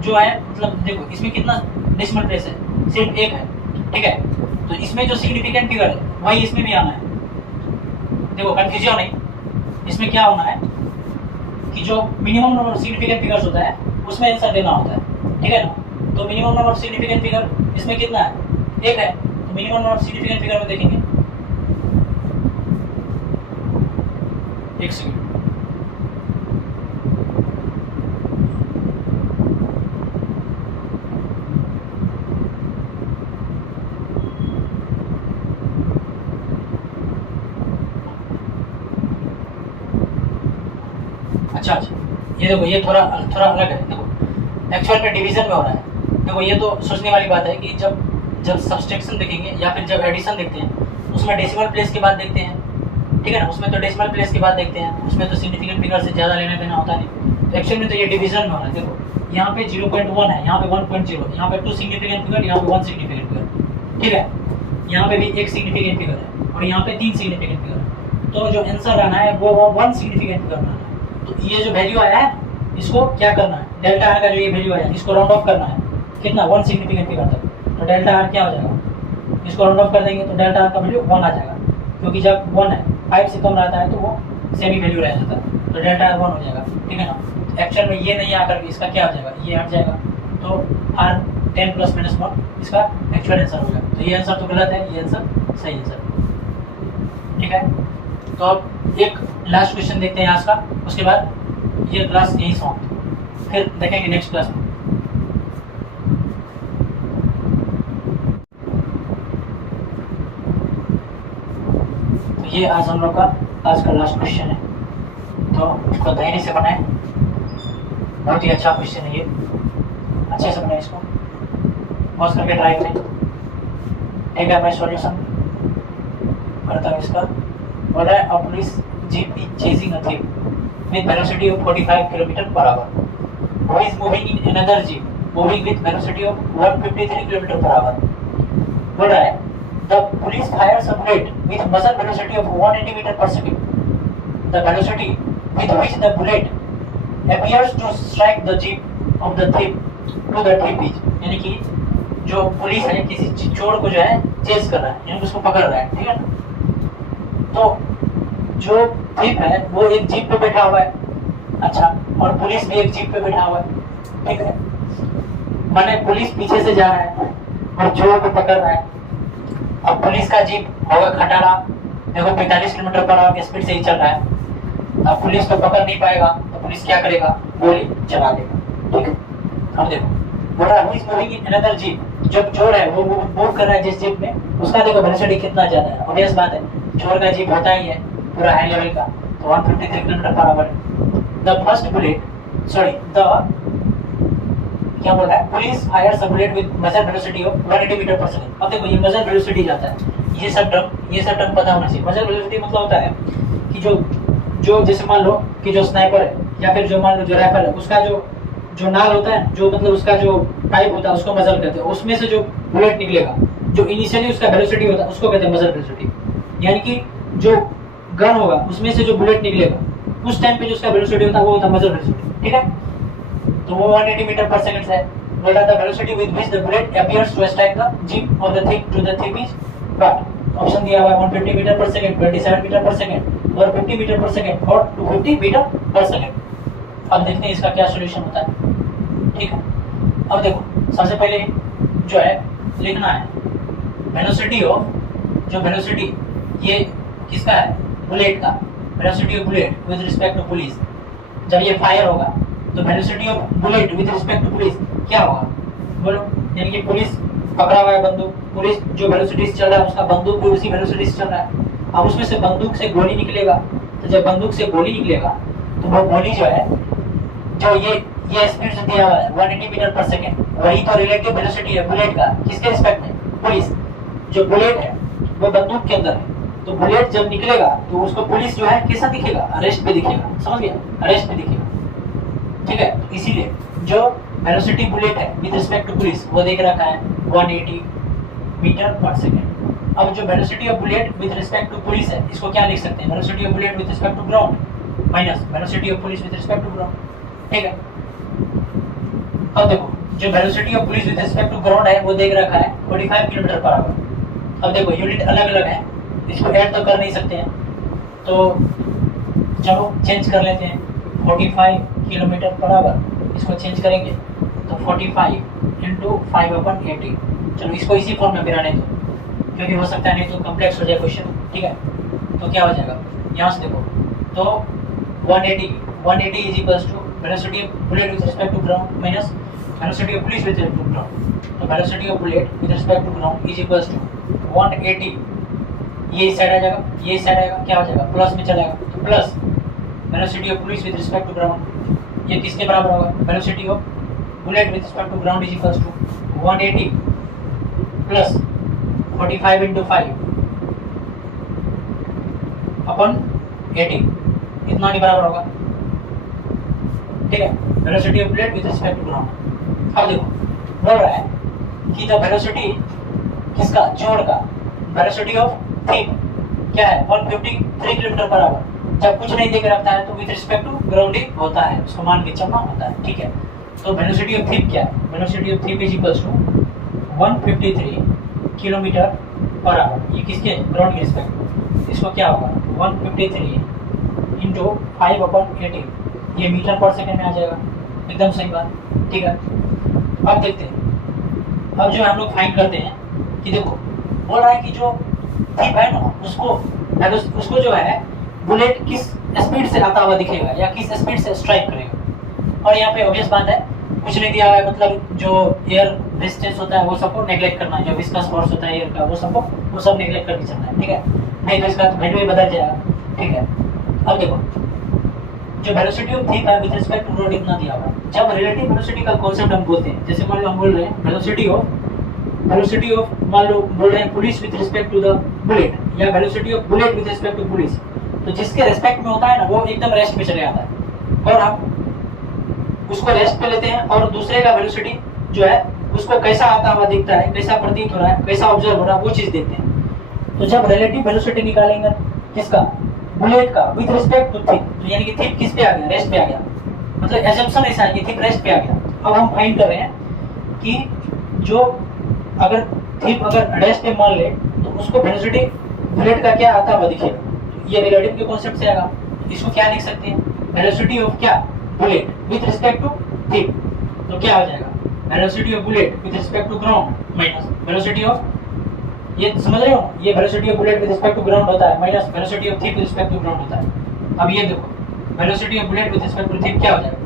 जो है, मतलब देखो इसमें कितना डेसिमल प्लेस है, सिर्फ एक है, ठीक है। तो इसमें जो सिग्निफिकेंट फिगर है वही इसमें भी आना है। देखो कंफ्यूजन नहीं, इसमें क्या होना है कि जो minimum number of significant figures होता है उसमें आंसर देना होता है, ठीक है ना। तो minimum number of significant figure इसमें कितना है, एक है। तो minimum number of significant figure में देखेंगे, एक सेकंड, अच्छा ये देखो ये थोड़ा अलग है। देखो एक्चुअल में डिवीजन में हो रहा है। देखो ये तो सोचने वाली बात है कि जब सब्सट्रैक्शन देखेंगे या फिर जब एडिशन देखते हैं उसमें डेसिमल प्लेस के बाद देखते हैं, ठीक है ना। उसमें तो डेसिमल प्लेस के बाद देखते हैं, उसमें तो सिग्निफिकेंट फिगर से ज़्यादा लेना देना होता नहीं। तो एक्चुअल में तो ये डिवीजन में हो रहा है। देखो यहाँ पे 0.1 है, यहाँ पे 1.0, यहाँ पे 2 सिग्निफिकेंट फिगर, यहाँ पे 1 सिग्निफिकेंट फिगर, ठीक है। यहाँ पे भी 1 सिग्निफिकेंट फिगर है और यहाँ पे 3 सिग्निफिकेंट फिगर है। तो जो आंसर आना है वो 1 सिग्निफिकेंट फिगर आना है। तो ये जो वैल्यू आया है इसको क्या करना है, डेल्टा आर का जो ये वैल्यू आया इसको राउंड ऑफ करना है, कितना, 1 सिग्निफिकेंट फिगर तक। तो डेल्टा आर क्या हो जाएगा, इसको राउंड ऑफ कर देंगे तो डेल्टा आर का वैल्यू 1 आ जाएगा, क्योंकि जब 1 है 5 से कम रहता है तो वो सेमी वैल्यू रह जाता है। तो डेल्टा आर 1 हो जाएगा, ठीक है ना। एक्चुअल में ये नहीं आकर इसका क्या हो जाएगा, ये हट जाएगा। तो आर 10 + -1 इसका एक्चुअल आंसर हो जाएगा। तो ये आंसर तो गलत है, ये आंसर सही आंसर, ठीक है। तो अब एक लास्ट क्वेश्चन देखते हैं आज का, उसके बाद ये क्लास यही समाप्त, फिर देखेंगे नेक्स्ट क्लास में। तो ये आज हम लोग का आज का लास्ट क्वेश्चन है, तो इसको धैर्य से बनाएं। बहुत ही अच्छा क्वेश्चन है ये, अच्छे से बनाएं इसको, पॉज करके ट्राई करें, ठीक है। मैं सॉल्यूशन करता हूँ इसका। बोल रहा है अ police jeep is chasing a thief with velocity of 45 km/h, who is moving in another jeep moving with velocity of 153 km/h. बोल रहा है the police fires a bullet with muzzle velocity of 180 m/s. The velocity with which the bullet appears to strike the jeep of the thief to the thief is, यानी कि जो police है किसी चोर को जो है चेस कर रहा है, यानी उसको पकड़ रहा है, ठीक है ना। तो जो जीप है वो एक जीप पे बैठा हुआ है, अच्छा, और पुलिस भी एक जीप पे बैठा हुआ है, ठीक है। माने पुलिस पीछे से जा रहा है और चोर को पकड़ रहा है। अब पुलिस का जीप होगा खटारा, देखो 45 km/h की स्पीड से ही चल रहा है। अब पुलिस को पकड़ नहीं पाएगा तो पुलिस क्या करेगा, गोली चला देगा, ठीक है। अब देखो बोल रहा है मूविंग इन अनदर जीप, जब चोर है वो मूव कर रहा है जिस जीप में, उसका देखो वेलोसिटी कितना ज्यादा है। ऑब्वियस बात है, चोर का जीप होता ही है पूरा हाई लेवल का, तो 153 km/h। The first bullet, sorry the क्या बोल रहा है, police Fyers a bullet with मजर वेलोसिटी ऑफ 180 m/s। अब देखो ये मजर वेलोसिटी जाता है, ये सब टर्म पता होना चाहिए। मजर वेलोसिटी मतलब होता है कि जो जैसे मान लो कि जो स्नाइपर है या फिर जो मान लो जो राइफल है, उसका जो नाल होता है, जो मतलब उसका जो पाइप होता है उसको मजल कहते हैं। उसमें से जो बुलेट निकलेगा, जो इनिशियली उसका वेलोसिटी होता है उसको कहते हैं मजल वेलोसिटी। यानी कि जो गन होगा उसमें से जो बुलेट निकलेगा उस टाइम पे जो उसका वेलोसिटी होता है वो होता है मजल वेलोसिटी, ठीक है। तो वो 180 m/s है। बोला the velocity with which the bullet appears to strike the jeep of the thief to the thief is what. Option दिया हुआ है 150 m/s, 27 m/s और 50 m/s और 250 m/s। अब देखते हैं इसका क्या सॉल्यूशन होता है, ठीक है। अब देखो सबसे पहले जो है लिखना है वेलोसिटी ऑफ, जो वेलोसिटी ये किसका है, बुलेट का, velocity of bullet with respect to police. जब ये फायर होगा तो velocity of bullet with respect to police क्या होगा, बोलो। यानी कि पुलिस पकड़ा हुआ है बंदूक, पुलिस जो वेलोसिटी से चल रहा है उसका बंदूक भी उसी वेलोसिटी से चल रहा है। अब उसमें से बंदूक से गोली निकलेगा, तो जब बंदूक से गोली निकलेगा तो वो गोली जो है, जो ये स्पीड से दिया हुआ है 180 मीटर पर सेकेंड, वही तो रिलेटिव वेलोसिटी है बुलेट का, किसके रिस्पेक्ट में, पुलिस। जो बुलेट है वो बंदूक के अंदर है, तो बुलेट जब निकलेगा तो उसको पुलिस जो है कैसा दिखेगा, अरेस्ट पे दिखेगा, समझ गया, अरेस्ट पे दिखेगा, ठीक है। इसीलिए जो वेलोसिटी बुलेट है विद रिस्पेक्ट टू पुलिस वो देख रखा है 180 मीटर पर सेकेंड। अब जो velocity of bullet with respect to police है, इसको क्या लिख सकते हैं, velocity of bullet with respect to ground minus velocity of police with respect to ground, ठीक है। अब देखो जो velocity of police with respect to ground है वो देख रखा है 45 किलोमीटर पर आवर। अब देखो यूनिट अलग अलग है, इसको ऐड तो कर नहीं सकते हैं, तो चलो चेंज कर लेते हैं 45 किलोमीटर पर आवर, इसको चेंज करेंगे तो 45 इंटू 5/80। चलो इसको इसी फॉर्म में गिराने दो, क्योंकि हो सकता है नहीं तो कम्प्लेक्स हो जाए क्वेश्चन, ठीक है। तो क्या हो जाएगा, यहाँ से देखो तो 180 is equals to velocity of bullet with respect to ground minus velocity of police with respect to ground. तो velocity of bullet with respect to ground is equals to 180, ये इस साइड आ जाएगा, ये इस साइड आएगा, क्या हो जाएगा, प्लस में चलेगा, तो plus velocity of police with respect to ground, ये किसके बराबर होगा, velocity of bullet with respect to ground is equals to 180 plus 45 into 5 अपन 80, इतना के बराबर होगा, ठीक है, velocity of bullet with respect to ground. अब देखो बोल रहा है कि द वेलोसिटी किसका, जोड़ का, वेलोसिटी ऑफ थिंग क्या है 153 किलोमीटर पर आवर। जब कुछ नहीं देकर रखता है तो विद रिस्पेक्ट टू ग्राउंडिंग होता है, उसको मान के चलना होता है, ठीक है। तो वेलोसिटी ऑफ थिंग क्या है, velocity of thing is equals to 153 kilometre per hour, ये किसके, ग्राउंड के रिस्पेक्ट। इसको क्या होगा 153 इंटू 5/80, ये मीटर पर सेकेंड में आ जाएगा, एकदम सही बात, ठीक है। अब देखते हैं, अब जो हम लोग फाइंड करते हैं कि देखो बोल रहा है कि जो थिप है ना उसको जो है बुलेट किस स्पीड से आता हुआ दिखेगा या किस स्पीड से स्ट्राइक करेगा। और यहाँ पे ऑब्वियस बात है, कुछ नहीं दिया हुआ है, मतलब जो एयर रेजिस्टेंस होता है वो सबको नेग्लेक्ट करना है, जो विस्कस फोर्स होता है एयर का वो सब नेग्लेक्ट करके चलना है, ठीक है, नहीं तो इसका वैल्यू ही बदल जाएगा, ठीक है। अब देखो जो वेलोसिटी ऑफ थिंग है विद रिस्पेक्ट टू रोड इतना दिया हुआ है। जब रिलेटिव वेलोसिटी का कॉन्सेप्ट हम बोलते हैं, जैसे मान लो हम बोल रहे हैं वेलोसिटी ऑफ मान लो बोल रहे हैं police with respect to the bullet, या velocity of bullet with respect to police, तो जिसके रेस्पेक्ट में होता है ना वो एकदम रेस्ट पे चले जाता है, और हम उसको रेस्ट पे लेते हैं, और दूसरे का वेलोसिटी जो है उसको कैसा आता हुआ दिखता है, कैसा प्रतीत हो रहा है, कैसा ऑब्जर्व हो रहा है, वो चीज देखते हैं। तो जब रिलेटिव वेलोसिटी निकालेंगे किसका, बुलेट का विद रिस्पेक्ट टू थिप, तो यानी कि थिप किस पे आ गया, रेस्ट पे आ गया, मतलब एजम्पशन ऐसा है कि थिप रेस्ट पे आ गया। अब हम फाइंड कर रहे हैं कि जो अगर थिप अगर रेस्ट पे मान ले तो उसको वेलोसिटी बुलेट का क्या आता हुआ दिखेगा, ये रिलेटिव के कॉन्सेप्ट से आएगा। इसको क्या लिख सकते हैं, वेलोसिटी ऑफ क्या, bullet with respect to thief, तो क्या हो जाएगा velocity of bullet with respect to ground minus velocity of, ये समझ रहे हो, ये velocity of bullet with respect to ground होता है minus velocity of thief with respect to ground होता है। अब ये देखो velocity of bullet with respect to thief क्या हो जाएगा,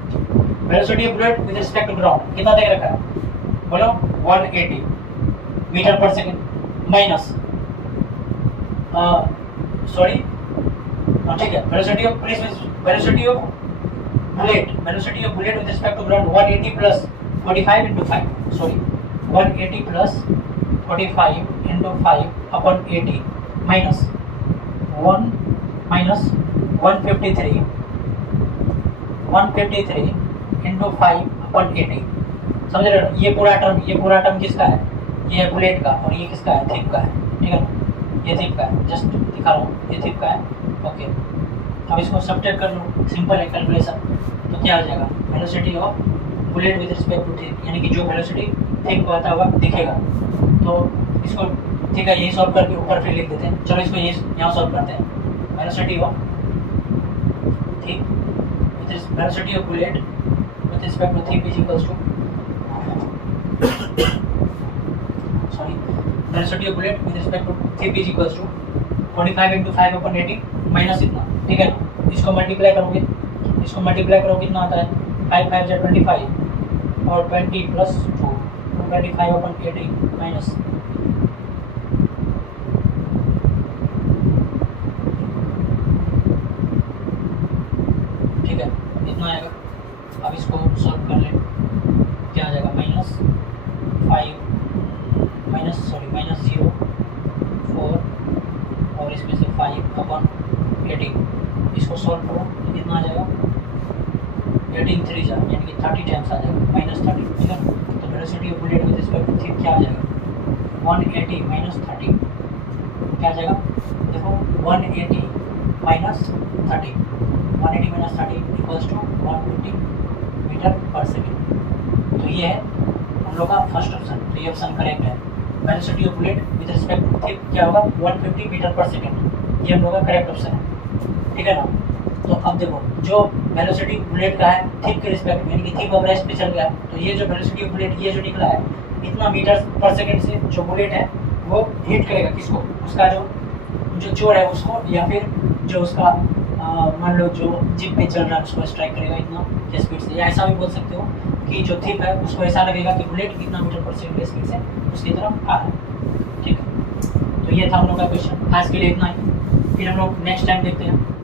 velocity of bullet with respect to ground कितना दे रखा है, बोलो 180 metre per second minus sorry ठीक है, velocity of police velocity of bullet with respect to ground 180 plus 45 into 5 sorry 180 plus 45 into 5 upon 80 minus 153 into 5 upon 80, समझ रहे हो। ये पूरा टर्म किसका है, ये है बुलेट का, और ये किसका है, थिप का है, ठीक है ना, ये थिप का है, जस्ट दिखा रहा हूँ, ये थिप का है, ओके। अब इसको सब्ट्रैक्ट कर लो, सिंपल है कैलकुलेशन, तो क्या हो जाएगा velocity of bullet with respect to thief, यानी कि जो वेलोसिटी थिप को आता हुआ दिखेगा, तो इसको ठीक है यही सॉल्व करके ऊपर फिर लिख देते हैं। चलो इसको ये यहाँ सॉल्व करते हैं, velocity of thief velocity of bullet with respect to thief is equals to sorry velocity of bullet with respect to thief is equals to 45 into 5/18 minus इतना, ठीक है ना। इसको मल्टीप्लाई करोगे कितना आता है, 5 5 जा 25 और 20 प्लस 2 25/18 माइनस, ठीक है, इतना आएगा। अब इसको सॉल्व कर लें, क्या आ जाएगा, माइनस 0 4 और इसमें से 5/18, इसको सॉल्व करो तो कितना आ जाएगा, 18 3 जा यानी कि 30 टाइम्स आ जाएगा, -30, ठीक है ना। तो velocity of bullet with respect to thief क्या आ जाएगा, 180 - 30, क्या आ जाएगा, देखो 180 - 30 इक्वल्स टू 150 मीटर पर सेकेंड। तो ये है हम लोग का फर्स्ट ऑप्शन, तो ये ऑप्शन करेक्ट है। Velocity of bullet with respect to thief क्या होगा, 150 मीटर पर सेकेंड, ये हम लोग का करेक्ट ऑप्शन है, ठीक है ना। तो अब देखो जो वेलोसिटी बुलेट का है थिप के रिस्पेक्ट में, यानी कि थिप अब रेस्ट पे चल गया, तो ये जो वेलोसिटी ऑफ बुलेट ये जो निकला है इतना मीटर पर सेकेंड से जो बुलेट है वो हिट करेगा किसको, उसका जो चोर है उसको, या फिर जो उसका मान लो जो जिप पे चल रहा है उसको स्ट्राइक करेगा इतना के स्पीड से, या ऐसा भी बोल सकते हो कि जो थिप है उसको ऐसा लगेगा कि बुलेट कितना मीटर पर सेकेंड के स्पीड से उसकी तरफ आ रहा है, ठीक है। तो ये था हम लोग का क्वेश्चन, आज के लिए इतना ही, फिर हम लोग नेक्स्ट टाइम देखते हैं।